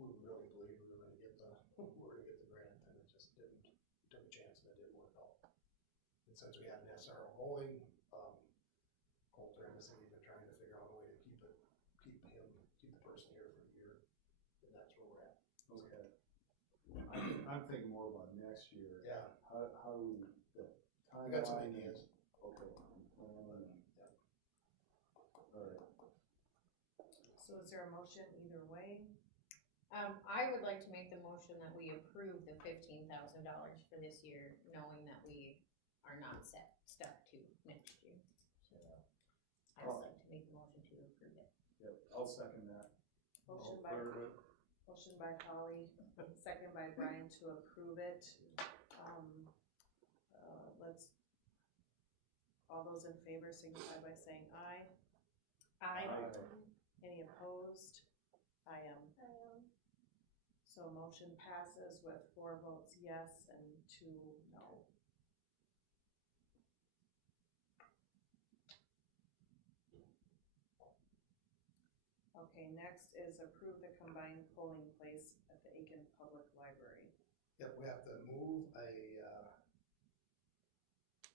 we really believe we're gonna get the grant, and it just didn't, we took a chance and it didn't work out. And since we had an SRO going, Coulter and the city have been trying to figure out a way to keep the person here for a year, and that's where we're at. Okay. I'm thinking more about next year. Yeah. How do we, the I got some timeline ideas. Okay. Alright. So is there a motion either way? I would like to make the motion that we approve the $15,000 for this year, knowing that we are not stuck to next year. So I would like to make the motion to approve it. Yep, I'll second that. Motion by Holly, second by Brian to approve it. All those in favor signify by saying aye. Aye. Any opposed? I am. So motion passes with 4 votes yes and 2 no. Okay, next is approve the combined polling place at the Aiken Public Library. Yep, we have to move a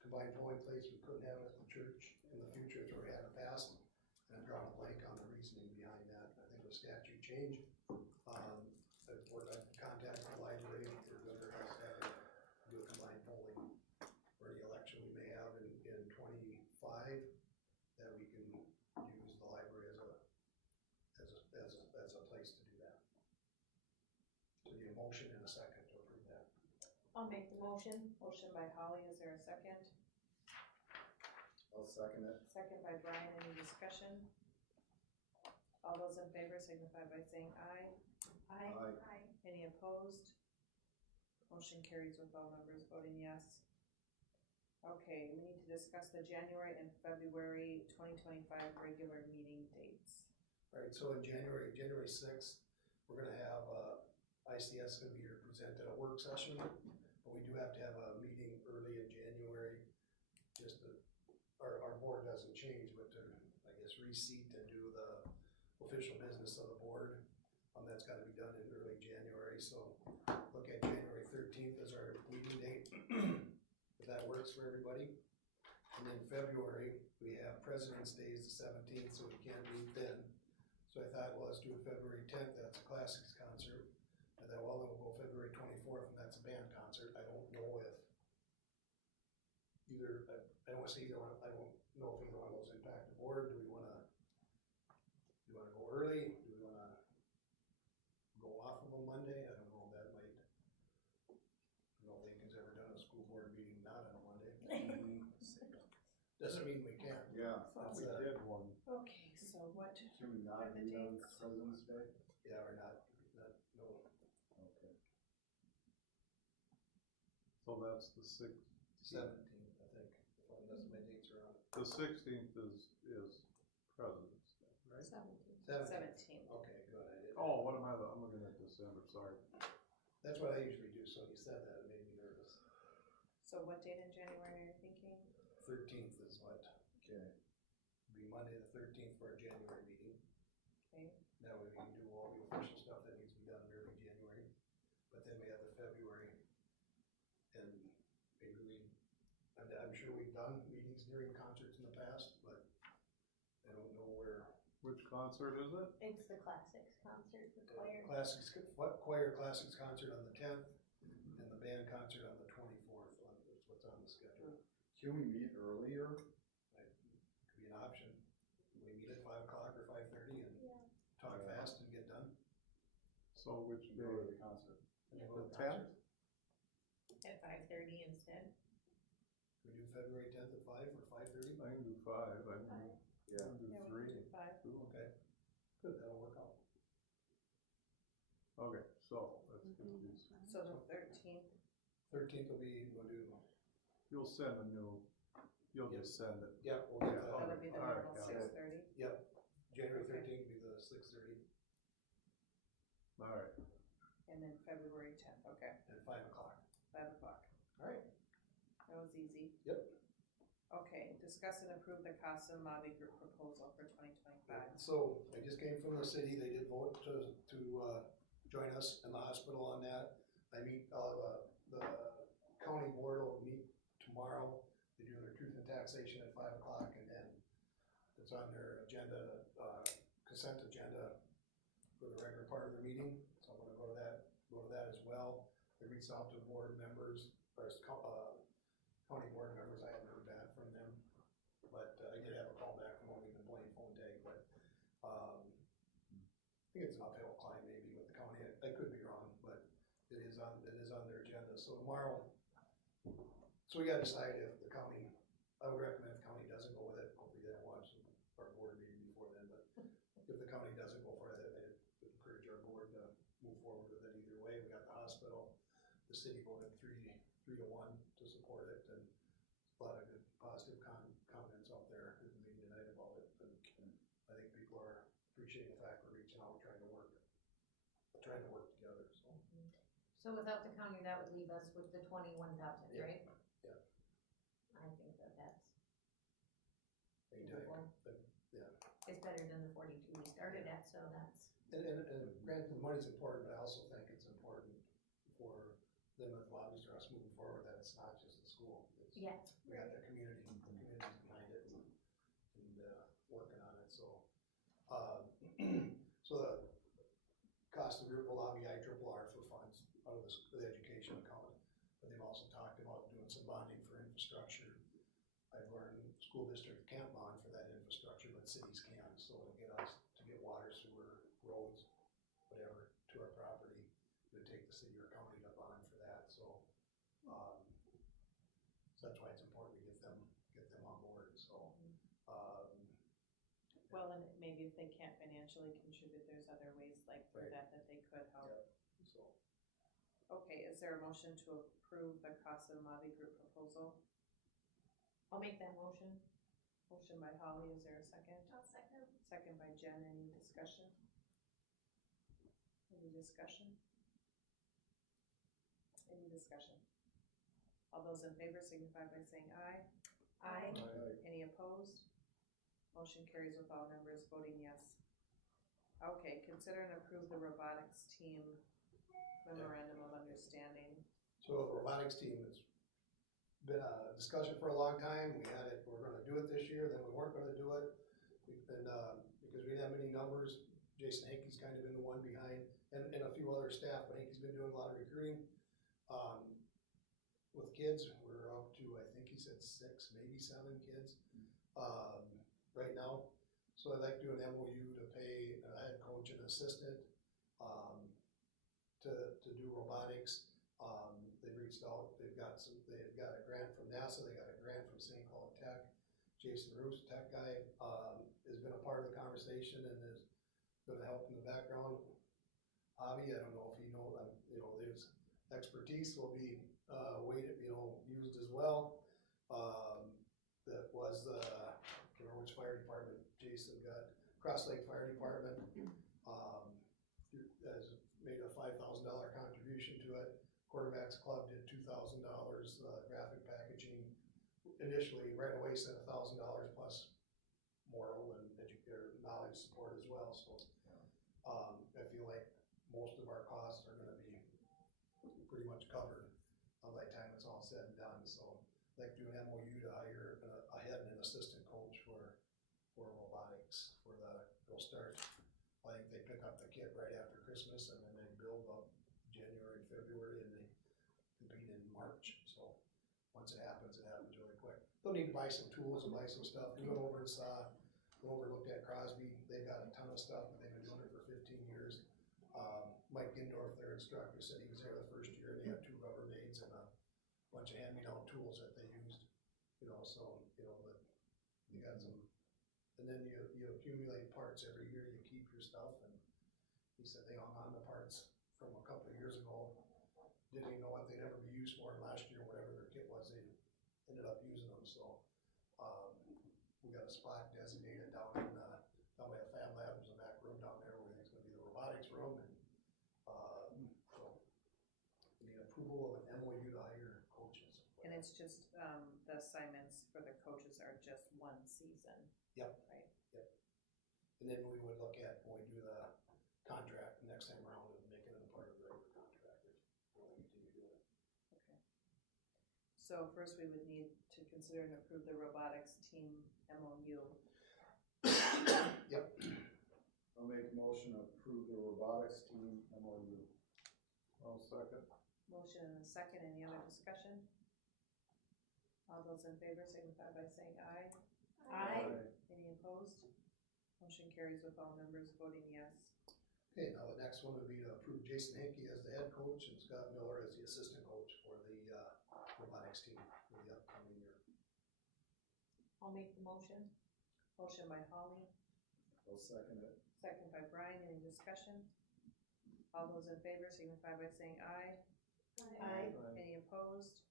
combined polling place. We couldn't have it at the church in the future, it's already had in the past. And I've drawn a blank on the reasoning behind that. I think it was statute change. I've contacted the library, they're good or has to do a combined polling for the election we may have in 25, that we can use the library as a place to do that. So you need a motion and a second to approve that. I'll make the motion. Motion by Holly, is there a second? I'll second it. Second by Brian, any discussion? All those in favor signify by saying aye. Aye. Any opposed? Motion carries with all members voting yes. Okay, we need to discuss the January and February 2025 regular meeting dates. All right, so in January 6th, we're gonna have, ICS gonna be here to present at a work session, but we do have to have a meeting early in January, just to, our board doesn't change, but to, I guess, reseat and do the official business of the board. That's gotta be done in early January, so look at January 13th as our meeting date, if that works for everybody. And then February, we have President's Day is the 17th, so we can't meet then. So I thought, well, let's do it February 10th, that's a classics concert. And then, well, then we'll go February 24th, and that's a band concert. I don't know if either, I don't wanna say either one, I don't know if either one of those impact the board. Do we wanna go early? Do we wanna go off of a Monday? I don't know, that might, I don't know if Lincoln's ever done a school board meeting not on a Monday. Doesn't mean we can't. Yeah, we did one. Okay, so what? Can we not meet on President's Day? Yeah, or not, no. Okay. So that's the 6th, 17th, I think, if I mess my dates around. The 16th is President's Day, right? 17. Okay, good, I did. Oh, what am I, I'm looking at December, sorry. That's what I usually do, so when you said that, it made me nervous. So what date in January are you thinking? 13th is what, Okay. be Monday the 13th for our January meeting. Okay. That way we can do all the official stuff that needs to be done in early January. But then we have the February. And maybe I'm sure we've done meetings during concerts in the past, but I don't know where. Which concert is it? It's the classics concert, the choir. Classics, choir classics concert on the 10th and the band concert on the 24th. That's what's on the schedule. Can we meet earlier? Could be an option. We meet at 5 o'clock or 5:30 and talk fast and get done. So which day? Go to the concert. And then go to The the concert. At 5:30 instead. We do February 10th at 5 or 5:30? I can do 5, I can do, Yeah. I can do Yeah, we 3. can do 5. Okay, good, that'll work out. Okay, so let's get these. So the 13th. 13th will be, we'll do, You'll send a new, you'll just send it. yep, we'll get Yeah, That'll be the all right, normal got it. 6:30. Yep, January Okay. 13th will be the 6:30 All right, And then February 10th, okay, and 5 o'clock. 5 o'clock. All right. That was easy. Yep. Okay, discuss and approve the Casa Lobby Group proposal for 2025. So I just came from the city, they did vote to join us in the hospital on that. I meet, the county board will meet tomorrow, they do their truth and taxation at 5 o'clock, and then it's on their agenda, consent agenda for the regular part of their meeting, so I'm gonna go to that as well. They reached out to board members, or county board members, I haven't heard back from them, but I did have a call back from one, we've been playing phone tag, but, I think it's an uphill climb maybe with the county, I could be wrong, but it is on their agenda, so tomorrow, so we gotta decide if the county, I would recommend if the county doesn't go with it, hopefully they don't watch our board meeting before then, but if the county doesn't go for it, I'd encourage our board to move forward with it either way. We got the hospital, the city voted 3-1 to support it, and a lot of good positive comments out there in the meeting tonight about it, and I think people are appreciating the fact we're reaching out, trying to work together, so. So without the county, that would leave us with the 21,000, Yeah. right? Yeah. I think that's Anytime, doable. but, yeah. It's better than the 42 we started at, so that's. And granted, the money's important, but I also think it's important for them as lobbyists or us moving forward, that it's not just the school. It's, Yeah. we got the community's behind it and working on it, so. So the cost of group will lobby IRRR for funds out of the education account, but they've also talked about doing some bonding for infrastructure. I've learned school districts can't bond for that infrastructure, but cities can, so to get water, sewer, roads, whatever, to our property, it would take the city or county to bond for that, so. So that's why it's important to get them on board, so. Well, and maybe if they can't financially contribute, there's other ways like through Right. that they could help. So, Okay, is there a motion to approve the Casa Lobby Group proposal? I'll make that motion. Motion by Holly, is there a second? I'll second. Second by Jen, any discussion? Any discussion? Any discussion? All those in favor signify by saying aye. Aye. Any opposed? Motion carries with all members voting yes. Okay, consider and approve the robotics team memorandum of understanding. So the robotics team, it's been a discussion for a long time. We're gonna do it this year, then we weren't gonna do it. We've been, because we didn't have many numbers, Jason Hankey's kind of been the one behind, and a few other staff, but Hankey's been doing a lot of recruiting. With kids, we're up to, I think he said 6, maybe 7 kids, right now. So I'd like to do an MOU to pay a head coach and assistant, to do robotics. They reached out, they've got a grant from NASA, they got a grant from St. Paul Tech. Jason Roos, tech guy, has been a part of the conversation and is gonna help in the background. Avi, I don't know if you know, there's expertise will be weighted, used as well. That was the, I can't remember which fire department Jason got, Cross Lake Fire Department, has made a $5,000 contribution to it. Quarterbacks Club did $2,000, graphic packaging initially right away said $1,000 plus moral and knowledge support as well, so. I feel like most of our costs are gonna be pretty much covered by the time it's all said and done, so. Like do an MOU to hire a head and an assistant coach for robotics, they'll start, I think they pick up the kit right after Christmas and then they build up January, February, and they compete in March, so. Once it happens really quick. They'll need to buy some tools and buy some stuff. We went over and looked at Crosby, they've got a ton of stuff, but they've been doing it for 15 years. Mike Gindorf, their instructor, said he was there the first year and they had 2 Rubbermaids and a bunch of hand-me-down tools that they used, so, but you got some, and then you accumulate parts every year, you keep your stuff, and he said they hung on the parts from a couple of years ago, didn't even know what they'd ever be used for, and last year, whatever their kit was, they ended up using them, so, we got a spot designated down by the Fab Lab, there's a back room down there where it's gonna be the robotics room, and, so, we need approval of an MOU to hire coaches. And it's just, the assignments for the coaches are just 1 season. Yep. Right. Yep. And then we would look at, when we do the contract next time around, and making it a part of the regular contract, if we want to continue doing it. Okay. So first we would need to consider and approve the robotics team MOU. Yep. I'll make a motion to approve the robotics team MOU. I'll second. Motion and a second, any other discussion? All those in favor signify by saying aye. Aye. Any opposed? Motion carries with all members voting yes. Okay, now the next one would be to approve Jason Hinkey as the head coach and Scott Miller as the assistant coach for the robotics team for the upcoming year. I'll make the motion. Motion by Holly, I'll second it. second by Brian, any discussion? All those in favor signify by saying aye. Aye. Any opposed?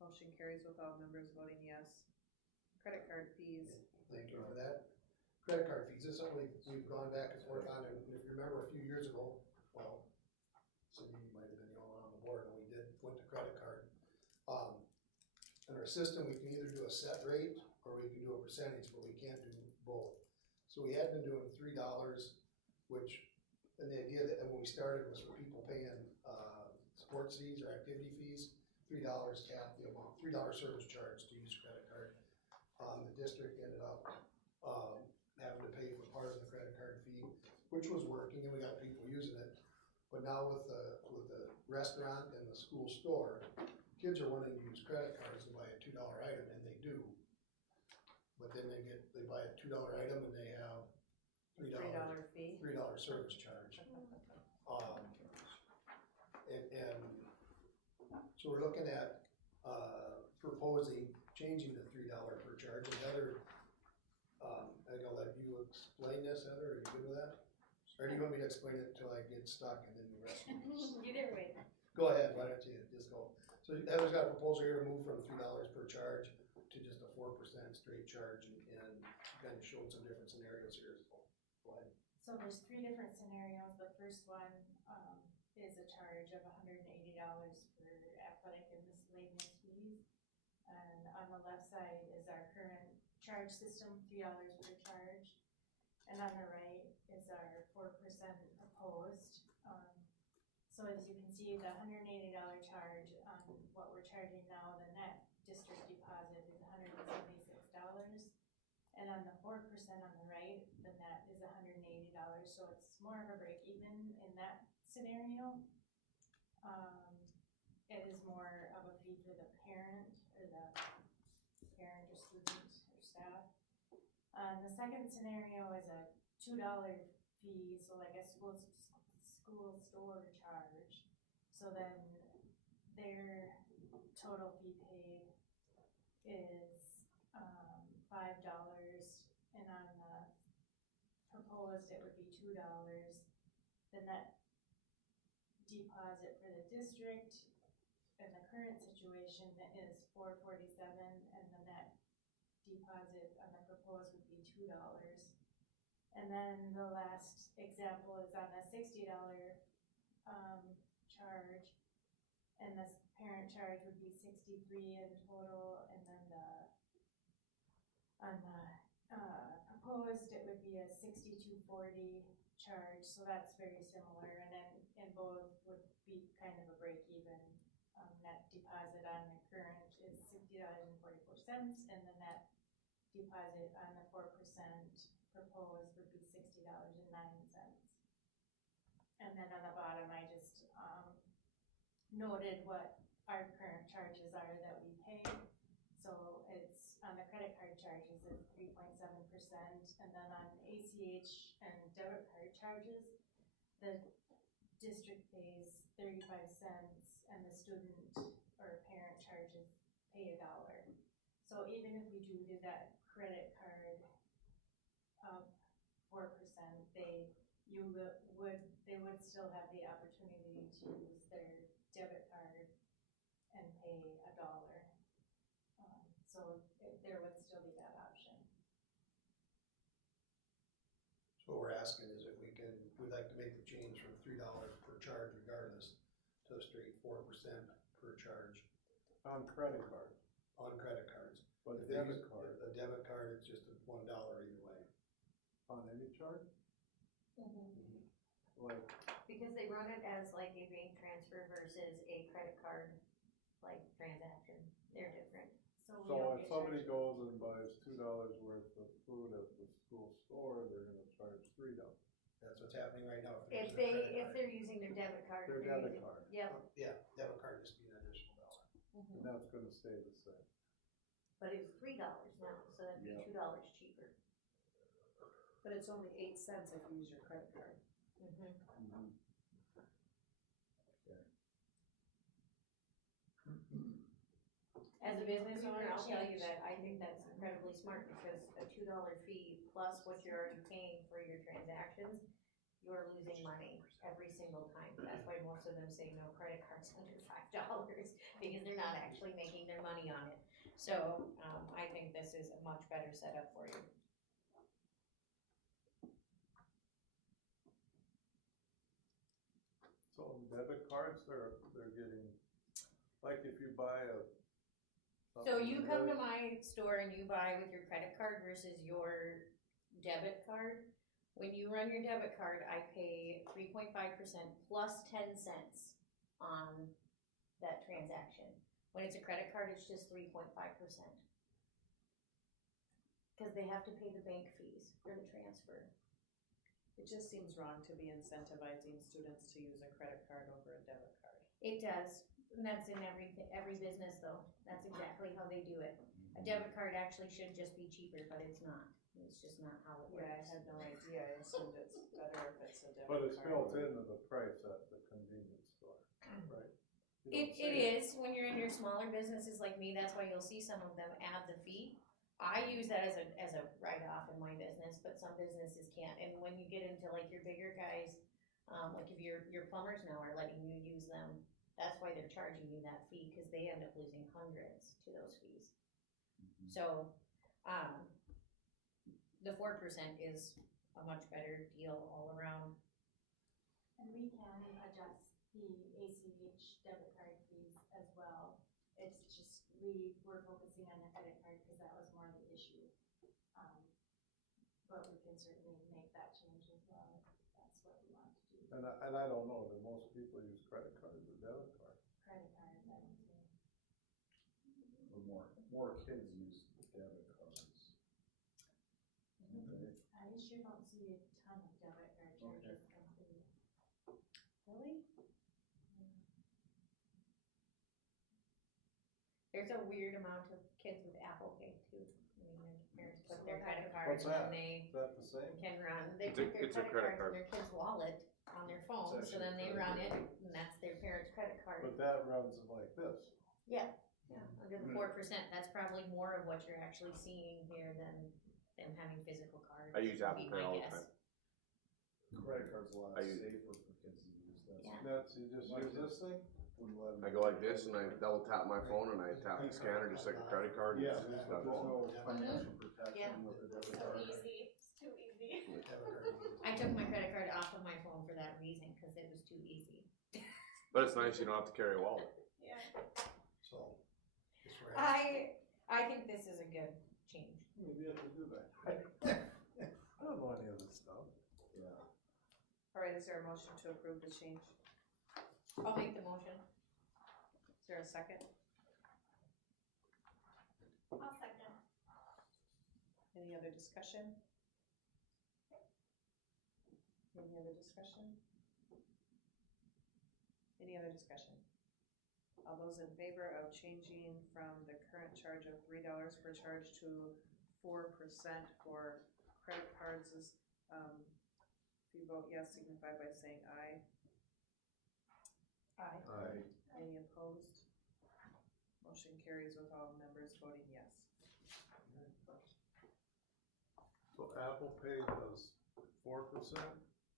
Motion carries with all members voting yes. Credit card fees. Thank you for that. Credit card fees, this is something we've gone back and forth on, and if you remember a few years ago, well, some of you might have been the only one on the board, and we went to credit card. In our system, we can either do a set rate or we can do a percentage, but we can't do both. So we had been doing $3, which, and the idea that when we started was for people paying sports fees or activity fees, $3 cap the amount, $3 service charge to use credit card. The district ended up having to pay for part of the credit card fee, which was working, and we got people using it. But now with the restaurant and the school store, kids are wanting to use credit cards to buy a $2 item, and they do. But then they buy a $2 item and they have $3 fee, $3 service charge. And so we're looking at proposing changing the $3 per charge. And Heather, I think I'll let you explain this, Heather. Are you good with that? Or do you want me to explain it until I get stuck and then the rest of you? Either way. Go ahead, why don't you just go. So Heather's got a proposal here to move from $3 per charge to just a 4% straight charge, and kind of showed some different scenarios here, so go ahead. So there's 3 different scenarios. The first one is a charge of $180 for athletic and miscellaneous fees. And on the left side is our current charge system, $3 per charge. And on the right is our 4% proposed. So as you can see, the $180 charge on what we're charging now, the net district deposit is $176. And on the 4% on the right, the net is $180, so it's more of a break even in that scenario. It is more of a fee for the parent or student or staff. The second scenario is a $2 fee, so like a school store charge. So then their total fee paid is $5, and on the proposed it would be $2. The net deposit for the district in the current situation is $4.47, and the net deposit on the proposed would be $2. And then the last example is on a $60 charge, and the parent charge would be 63 in total, and then on the proposed, it would be a 62.40 charge, so that's very similar, and then in both would be kind of a break even. Net deposit on the current is $60.44, and the net deposit on the 4% proposed would be $60.09. And then on the bottom, I just noted what our current charges are that we pay. So it's on the credit card charges at 3.7%, and then on ACH and debit card charges, the district pays 35 cents, and the student or parent charges pay $1. So even if we do that credit card of 4%, they would still have the opportunity to use their debit card and pay $1. So there would still be that option. So what we're asking is if we'd like to make the change from $3 per charge regardless to a straight 4% per charge. On credit cards. On credit cards. But If they debit use card, a debit card, it's just $1 either way. on any charge? Like, Because they run it as like a bank transfer versus a credit card, like transaction, they're different. So we so don't if get somebody charged. goes and buys $2 worth of food at the school store, they're gonna charge $3. That's what's happening right now. If they're using their debit card. Their they're debit using- card. Yep. Yeah, debit card just be an additional $1. And that's gonna stay the same. But it's $3 now, so that'd be Yep. $2 cheaper. But it's only 8 cents if you use your credit card. As a business owner, I'll tell you that I think that's incredibly smart, because a $2 fee plus what you're already paying for your transactions, you're losing money every single time. That's why most of them say no credit cards under $5, because they're not actually making their money on it. So, I think this is a much better setup for you. So debit cards, they're getting, like if you buy a. So you come to my store and you buy with your credit card versus your debit card. When you run your debit card, I pay 3.5% plus 10 cents on that transaction. When it's a credit card, it's just 3.5%. Because they have to pay the bank fees for the transfer. It just seems wrong to be incentivizing students to use a credit card over a debit card. It does, and that's in every business though. That's exactly how they do it. A debit card actually should just be cheaper, but it's not. It's just not how it works. Yeah, I had no idea. I assumed it's better if it's a debit card. But it's built into the price at the convenience store, right? You don't It see is, when you're in your smaller businesses like me, that's why you'll see some of them add the fee. I use that as a write-off in my business, but some businesses can't. And when you get into like your bigger guys, like if your plumbers now are letting you use them, that's why they're charging you that fee, because they end up losing hundreds to those fees. So, the 4% is a much better deal all around. And we can adjust the ACH debit card fees as well. It's just, we were focusing on the credit card because that was more the issue. But we can certainly make that change as well if that's what we want to do. And I don't know, do most people use credit cards or debit cards? Credit cards, I would say. More kids use debit cards. Okay. I sure don't see a ton of debit card charges come through. Really? There's a weird amount of kids with Apple Pay too. I mean, their parents put their credit card What's and that? they Is that the same? can run, they It's a- put their it's a credit credit cards in card. their kid's wallet on their phone, so actually then they a run credit it, and that's their parent's credit card. But that runs like this. Yeah, under the 4%, that's probably more of what you're actually seeing here than them having physical cards. I use would Apple be Pay my all the guess. time. Credit card's a lot I use- safer for kids to use. Yeah. That's, you just use this thing? I go like this and I double tap my phone and I tap the scanner just like a credit card. and Yeah, it's there's done. no financial Yeah. protection with a debit So card. easy, it's too easy. I took my credit card off of my phone for that reason, cause it was too easy. But it's nice, you don't have to carry a wallet. Yeah. So. it's rare. I think this is a good change. Maybe you have to do that. I don't know any of this stuff. Yeah. All right, is there a motion to approve the change? I'll make the motion. Is there a second? I'll second. Any other discussion? Any other discussion? Any other discussion? All those in favor of changing from the current charge of $3 per charge to 4% for credit cards is, if you vote yes, signify by saying aye. Aye. Aye. Any opposed? Motion carries with all members voting yes. So Apple Pay does 4%,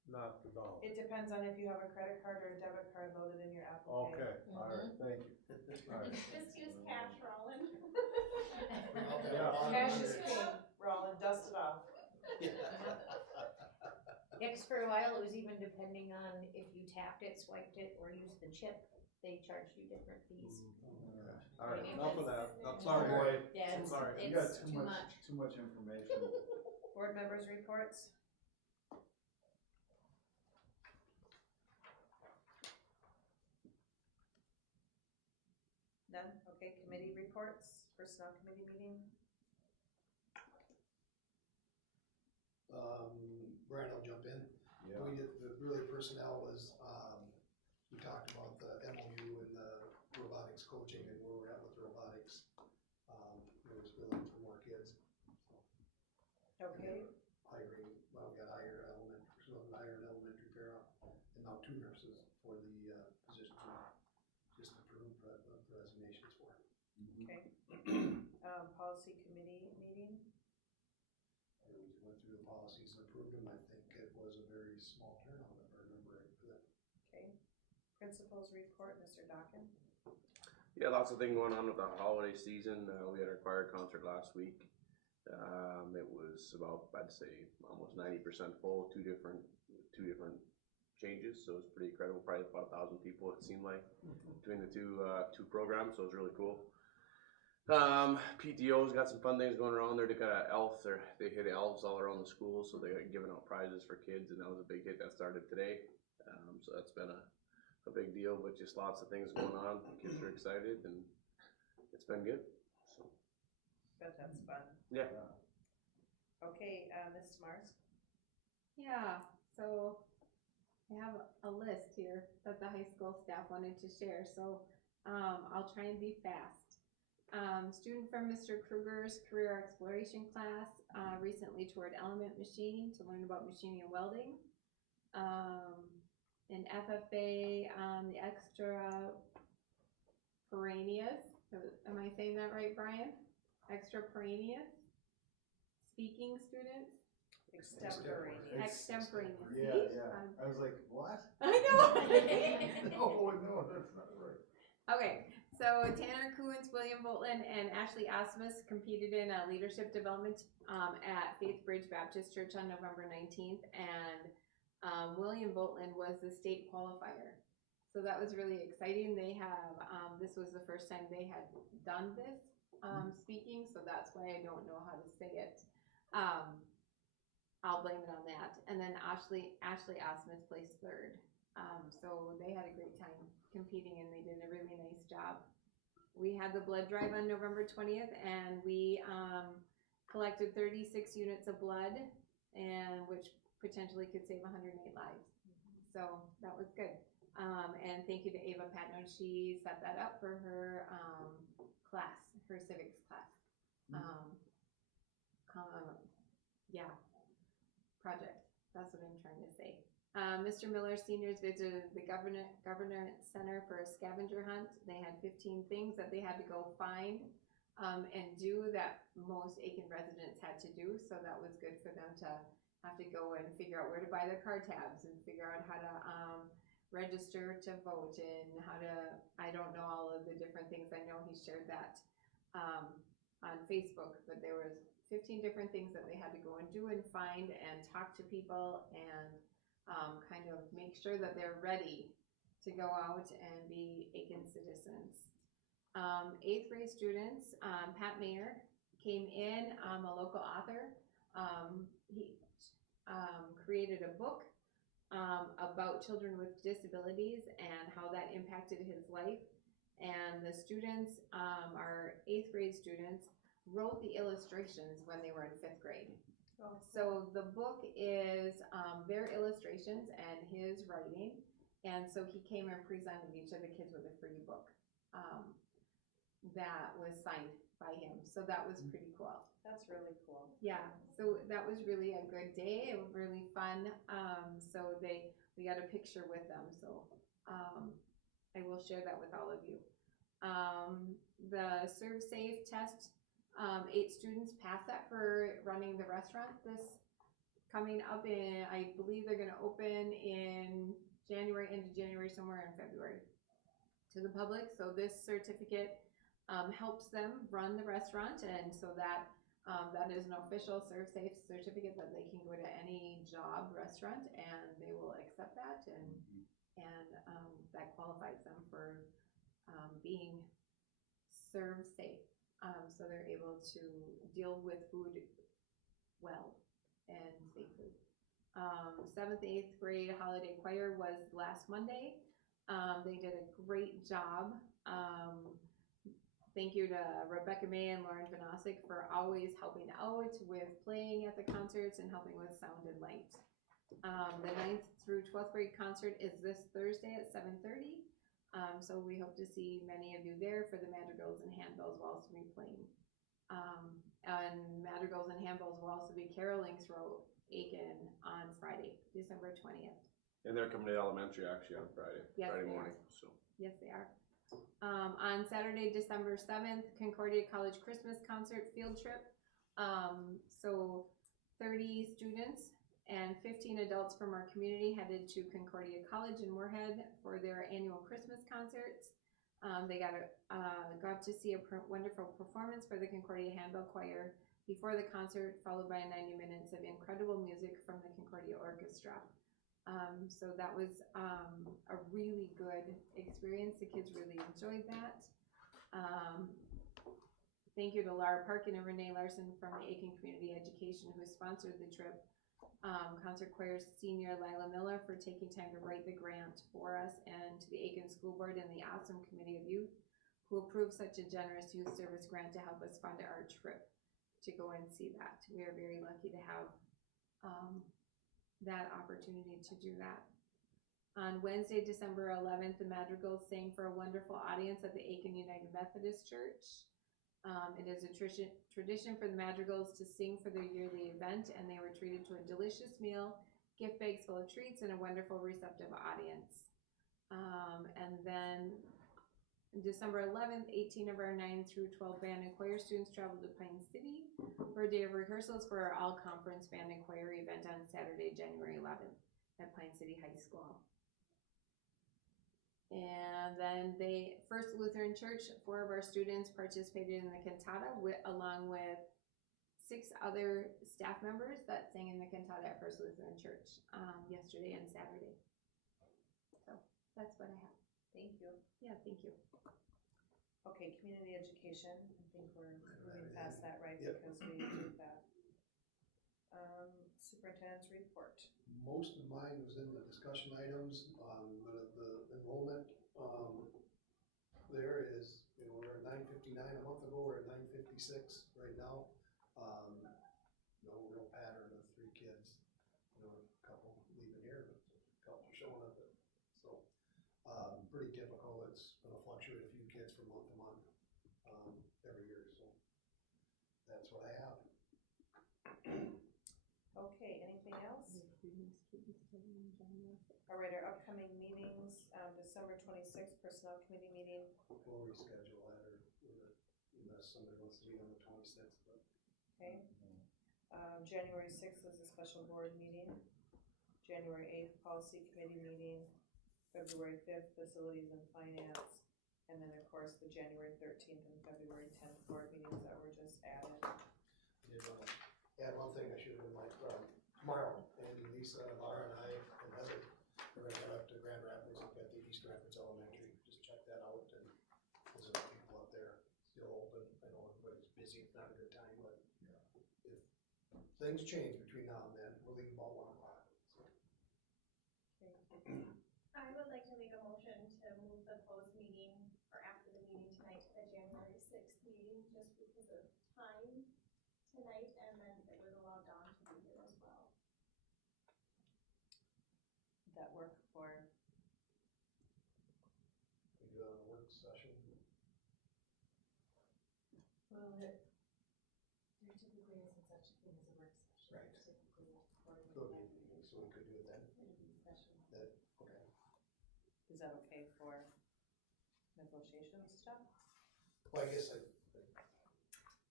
not the dollar. It depends on if you have a credit card or a debit card loaded in your Apple Pay. Okay, all right, thank you. All right. Just use cash, Roland. Cash is king, Roland, dust it off. Next, for a while, it was even depending on if you tapped it, swiped it, or used the chip, they charged you different fees. All right, It enough of was that. I'm Sorry, sorry. Boyd. Yeah, I'm it's- sorry. You it's got too much. too much information. Board members' reports? None? Okay, committee reports, personnel committee meeting? Brian, I'll jump in. Yeah. We did, really personnel was, we talked about the MOU and the robotics coaching and where we're at with robotics. There was billing for more kids. Okay, Hiring, well, we got hired elementary, so hired an elementary para, and now 2 nurses for the, positions we just approved the resignations for. okay. Policy committee meeting? And we went through the policies and approved them. I think it was a very small turnout, if I remember right, for that. Okay. Principals report, Mr. Dockin? Yeah, lots of things going on with the holiday season. We had our choir concert last week. It was about, I'd say, almost 90% full, two different changes, so it's pretty incredible. Probably about 1,000 people, it seemed like, between the two programs, so it was really cool. PTO's got some fun things going around there. They got elves, they hit elves all around the school, so they're giving out prizes for kids, and that was a big hit that started today. So that's been a big deal, but just lots of things going on. Kids are excited, and it's been good. So. Bet that's fun. Yeah. Okay, Mrs. Mars? Yeah, so I have a list here that the high school staff wanted to share, so I'll try and be fast. Student from Mr. Kruger's career exploration class recently toured Element Machining to learn about machining and welding. An FFA, the extemporaneous, am I saying that right, Brian? Extemporaneous speaking students. Extemporaneous. Yeah, See? yeah. I was like, what? I know. No, that's not right. Okay, so Tanner Kuhns, William Boltland, and Ashley Asmus competed in a leadership development at Faith Bridge Baptist Church on November 19th, and William Boltland was the state qualifier. So that was really exciting. They have, this was the first time they had done this speaking, so that's why I don't know how to say it. I'll blame it on that. And then Ashley Asmus placed 3rd. So they had a great time competing and they did a really nice job. We had the blood drive on November 20th and we collected 36 units of blood, and which potentially could save 108 lives. So that was good. And thank you to Ava Patno. She set that up for her class, her civics class. Project. That's what I'm trying to say. Mr. Miller seniors visited the Governance Center for a scavenger hunt. They had 15 things that they had to go find and do that most Aiken residents had to do. So that was good for them to have to go and figure out where to buy their car tabs and figure out how to register to vote and how to, I don't know all of the different things. I know he shared that on Facebook, but there was 15 different things that they had to go and do and find and talk to people and kind of make sure that they're ready to go out and be Aiken citizens. 8th grade students, Pat Mayer came in, a local author. He created a book about children with disabilities and how that impacted his life. And the students, our 8th grade students, wrote the illustrations when they were in 5th grade. Oh. So the book is their illustrations and his writing. And so he came and presented each of the kids with a free book that was signed by him. So that was pretty cool. That's really cool. Yeah, so that was really a good day. It was really fun. So we got a picture with them. So I will share that with all of you. The Serve Safe test, 8 students passed that for running the restaurant this coming up in, I believe they're gonna open in January, into January, somewhere in February to the public. So this certificate helps them run the restaurant, and so that that is an official Serve Safe certificate that they can go to any job restaurant and they will accept that, and that qualifies them for being Serve Safe. So they're able to deal with food well and safely. 7th, 8th grade holiday choir was last Monday. They did a great job. Thank you to Rebecca May and Lauren Vanosic for always helping out with playing at the concerts and helping with sound and light. The 9th through 12th grade concert is this Thursday at 7:30. So we hope to see many of you there for the Madrigals and Handbells will also be playing. And Madrigals and Handbells will also be caroling through Aiken on Friday, December 20th. And they're coming to elementary actually on Friday, Yes, Friday they morning, are. so. Yes, they are. On Saturday, December 7th, Concordia College Christmas Concert Field Trip. So 30 students and 15 adults from our community headed to Concordia College in Moorhead for their annual Christmas concerts. They got to see a wonderful performance for the Concordia Handbell Choir before the concert, followed by 90 minutes of incredible music from the Concordia Orchestra. So that was a really good experience. The kids really enjoyed that. Thank you to Laura Parkin and Renee Larson from the Aiken Community Education who sponsored the trip. Concert Choir's senior Lila Miller for taking time to write the grant for us, and to the Aiken School Board and the awesome Committee of Youth who approved such a generous youth service grant to help us fund our trip to go and see that. We are very lucky to have that opportunity to do that. On Wednesday, December 11th, the Madrigals sang for a wonderful audience at the Aiken United Methodist Church. It is a tradition for the Madrigals to sing for their yearly event, and they were treated to a delicious meal, gift bags full of treats, and a wonderful receptive audience. And then December 11th, 18 of our 9 through 12 band and choir students traveled to Pine City for a day of rehearsals for our all-conference band and choir event on Saturday, January 11th at Pine City High School. And then First Lutheran Church, 4 of our students participated in the cantata along with 6 other staff members that sang in the cantata at First Lutheran Church yesterday and Saturday. So that's what I have. Thank you. Yeah, thank you. Okay, community education, I think we're moving past that, right? Yep. Because we did that. Superintendent's report. Most of mine was in the discussion items, the enrollment, there is, we're at 959 a month ago, we're at 956 right now. No real pattern of 3 kids, a couple leaving here, but a couple showing up, so, pretty typical. It's gonna fluctuate a few kids from month to month, every year, so that's what I have. Okay, anything else? All right, our upcoming meetings, December 26th, Personnel Committee meeting. We'll reschedule that, or unless somebody wants to meet on the 26th, but. Okay. January 6th is a special board meeting. January 8th, Policy Committee meeting. February 5th, Facilities and Finance, and then of course the January 13th and February 10th board meetings that were just added. Did want to add one thing I should have been like, tomorrow, Andy, Lisa, Laura, and I, and Heather, we're gonna head up to Grand Rapids, up at the East Rapids Elementary, just check that out, and visit the people up there, still open, I know everybody's busy, it's not a good time, but if things change between now and then, we'll leave about 1 o'clock. I would like to make a motion to move the closed meeting, or after the meeting tonight, to the January 6th meeting, just because of time tonight, and then it would allow Dawn to be here as well. Would that work for, We do have a work session, Well, there typically isn't such a thing as a work session. Right. It's typically a quarterly so we, meeting. so we could do it then, It'd be special. that, okay. is that okay for negotiations stuff? Well, I guess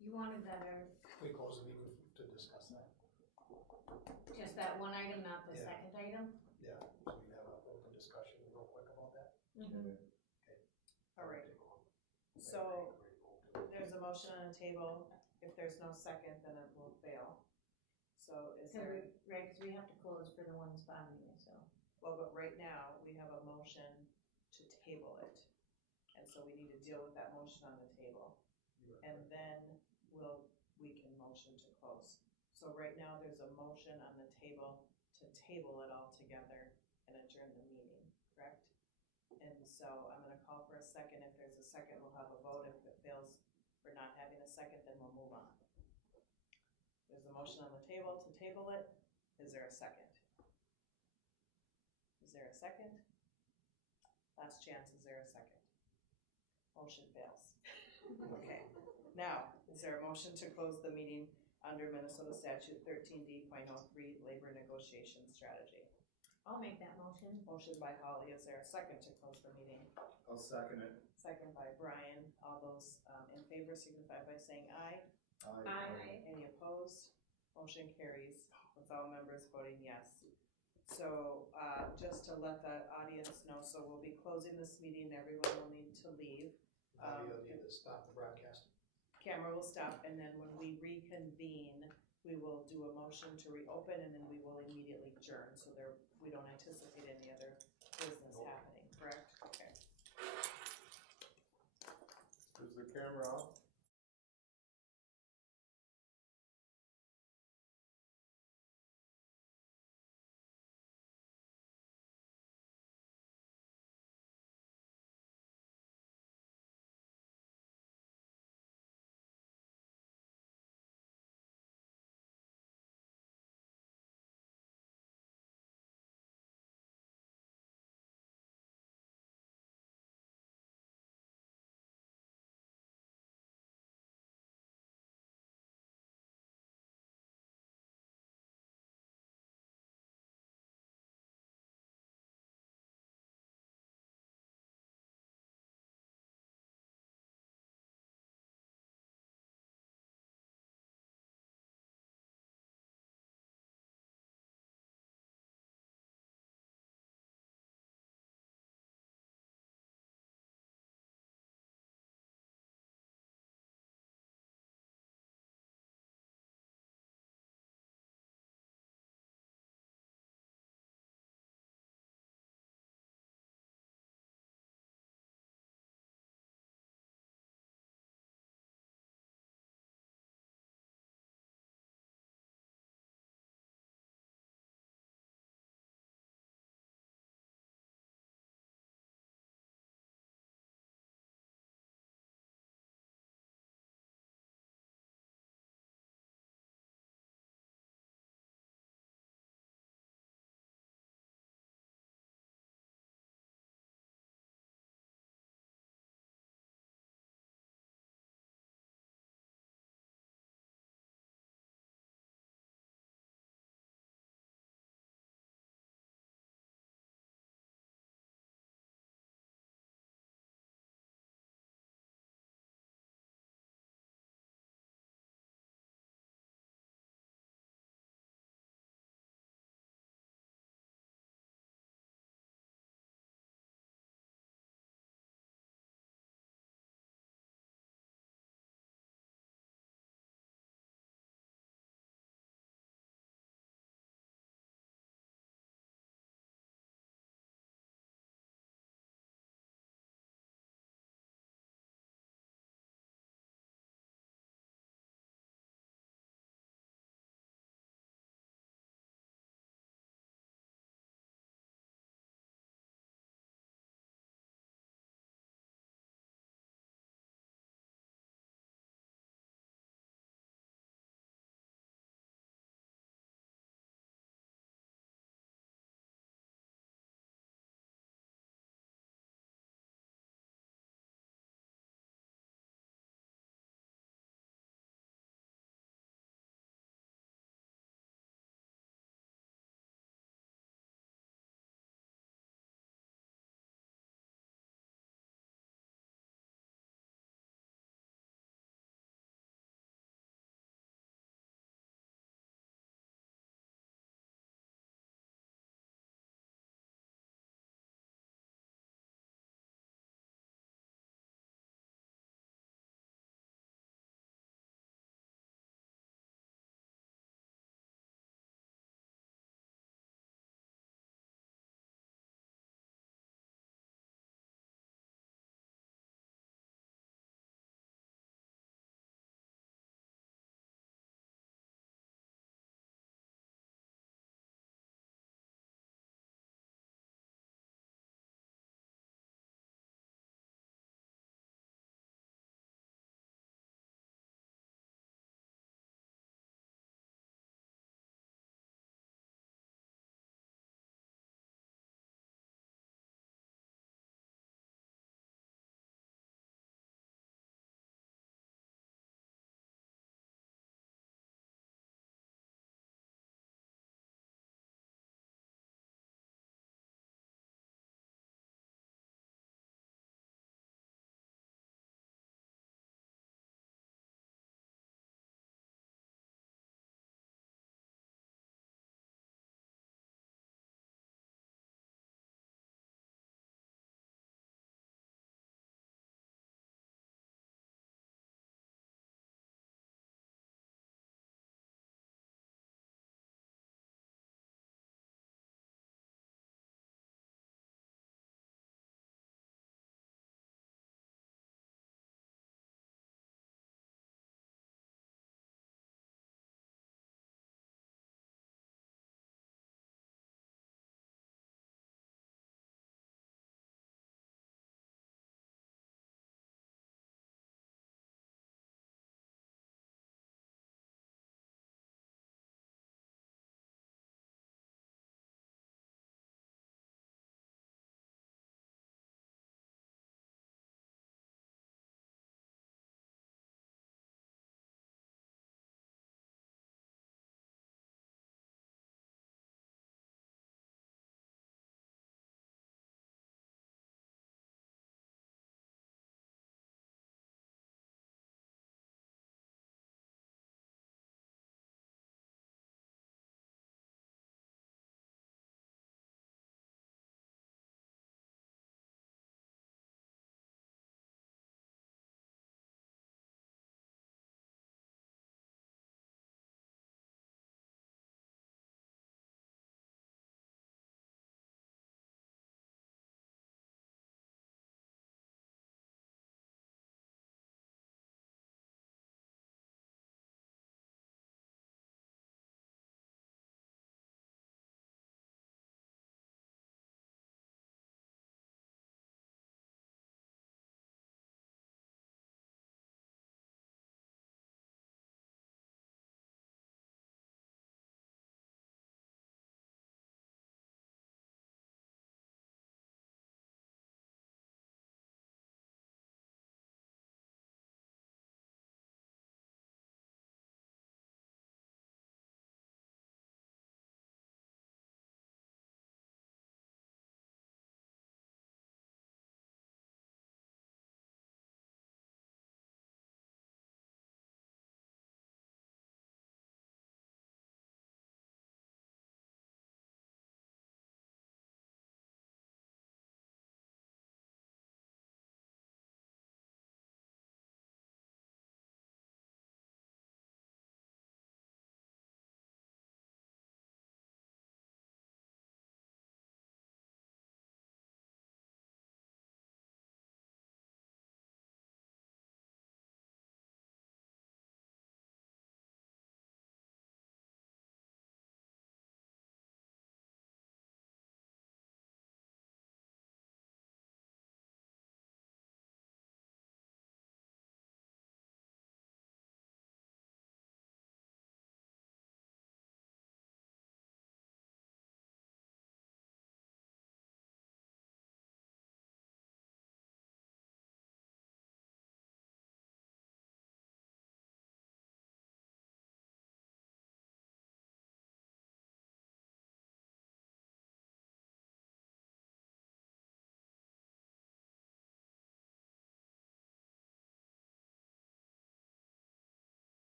You wanted that, we close the meeting to discuss that, just that one item, not the Yeah. second item? yeah, so we can have an open discussion real quick about that. All right, so there's a motion on the table. If there's no second, then it will fail. So is there, Right, cause we have to close for the one spot anyway, so. well, but right now, we have a motion to table it. And so we need to deal with that motion on the table. And then we can motion to close. So right now, there's a motion on the table to table it all together and adjourn the meeting, correct? And so I'm gonna call for a second. If there's a second, we'll have a vote. If it fails for not having a second, then we'll move on. There's a motion on the table to table it. Is there a second? Is there a second? Last chance, is there a second? Motion fails. Okay, now, is there a motion to close the meeting under Minnesota statute 13D.03 labor negotiation strategy? I'll make that motion. Motion by Holly, is there a second to close the meeting? I'll second it. Second by Brian, all those in favor signify by saying aye. Aye. Any opposed? Motion carries with all members voting yes. So, just to let the audience know, so we'll be closing this meeting, everyone will need to leave. You'll need to stop the broadcast. Camera will stop, and then when we reconvene, we will do a motion to reopen, and then we will immediately adjourn, so we don't anticipate any other business happening, correct? Okay. Is the camera off?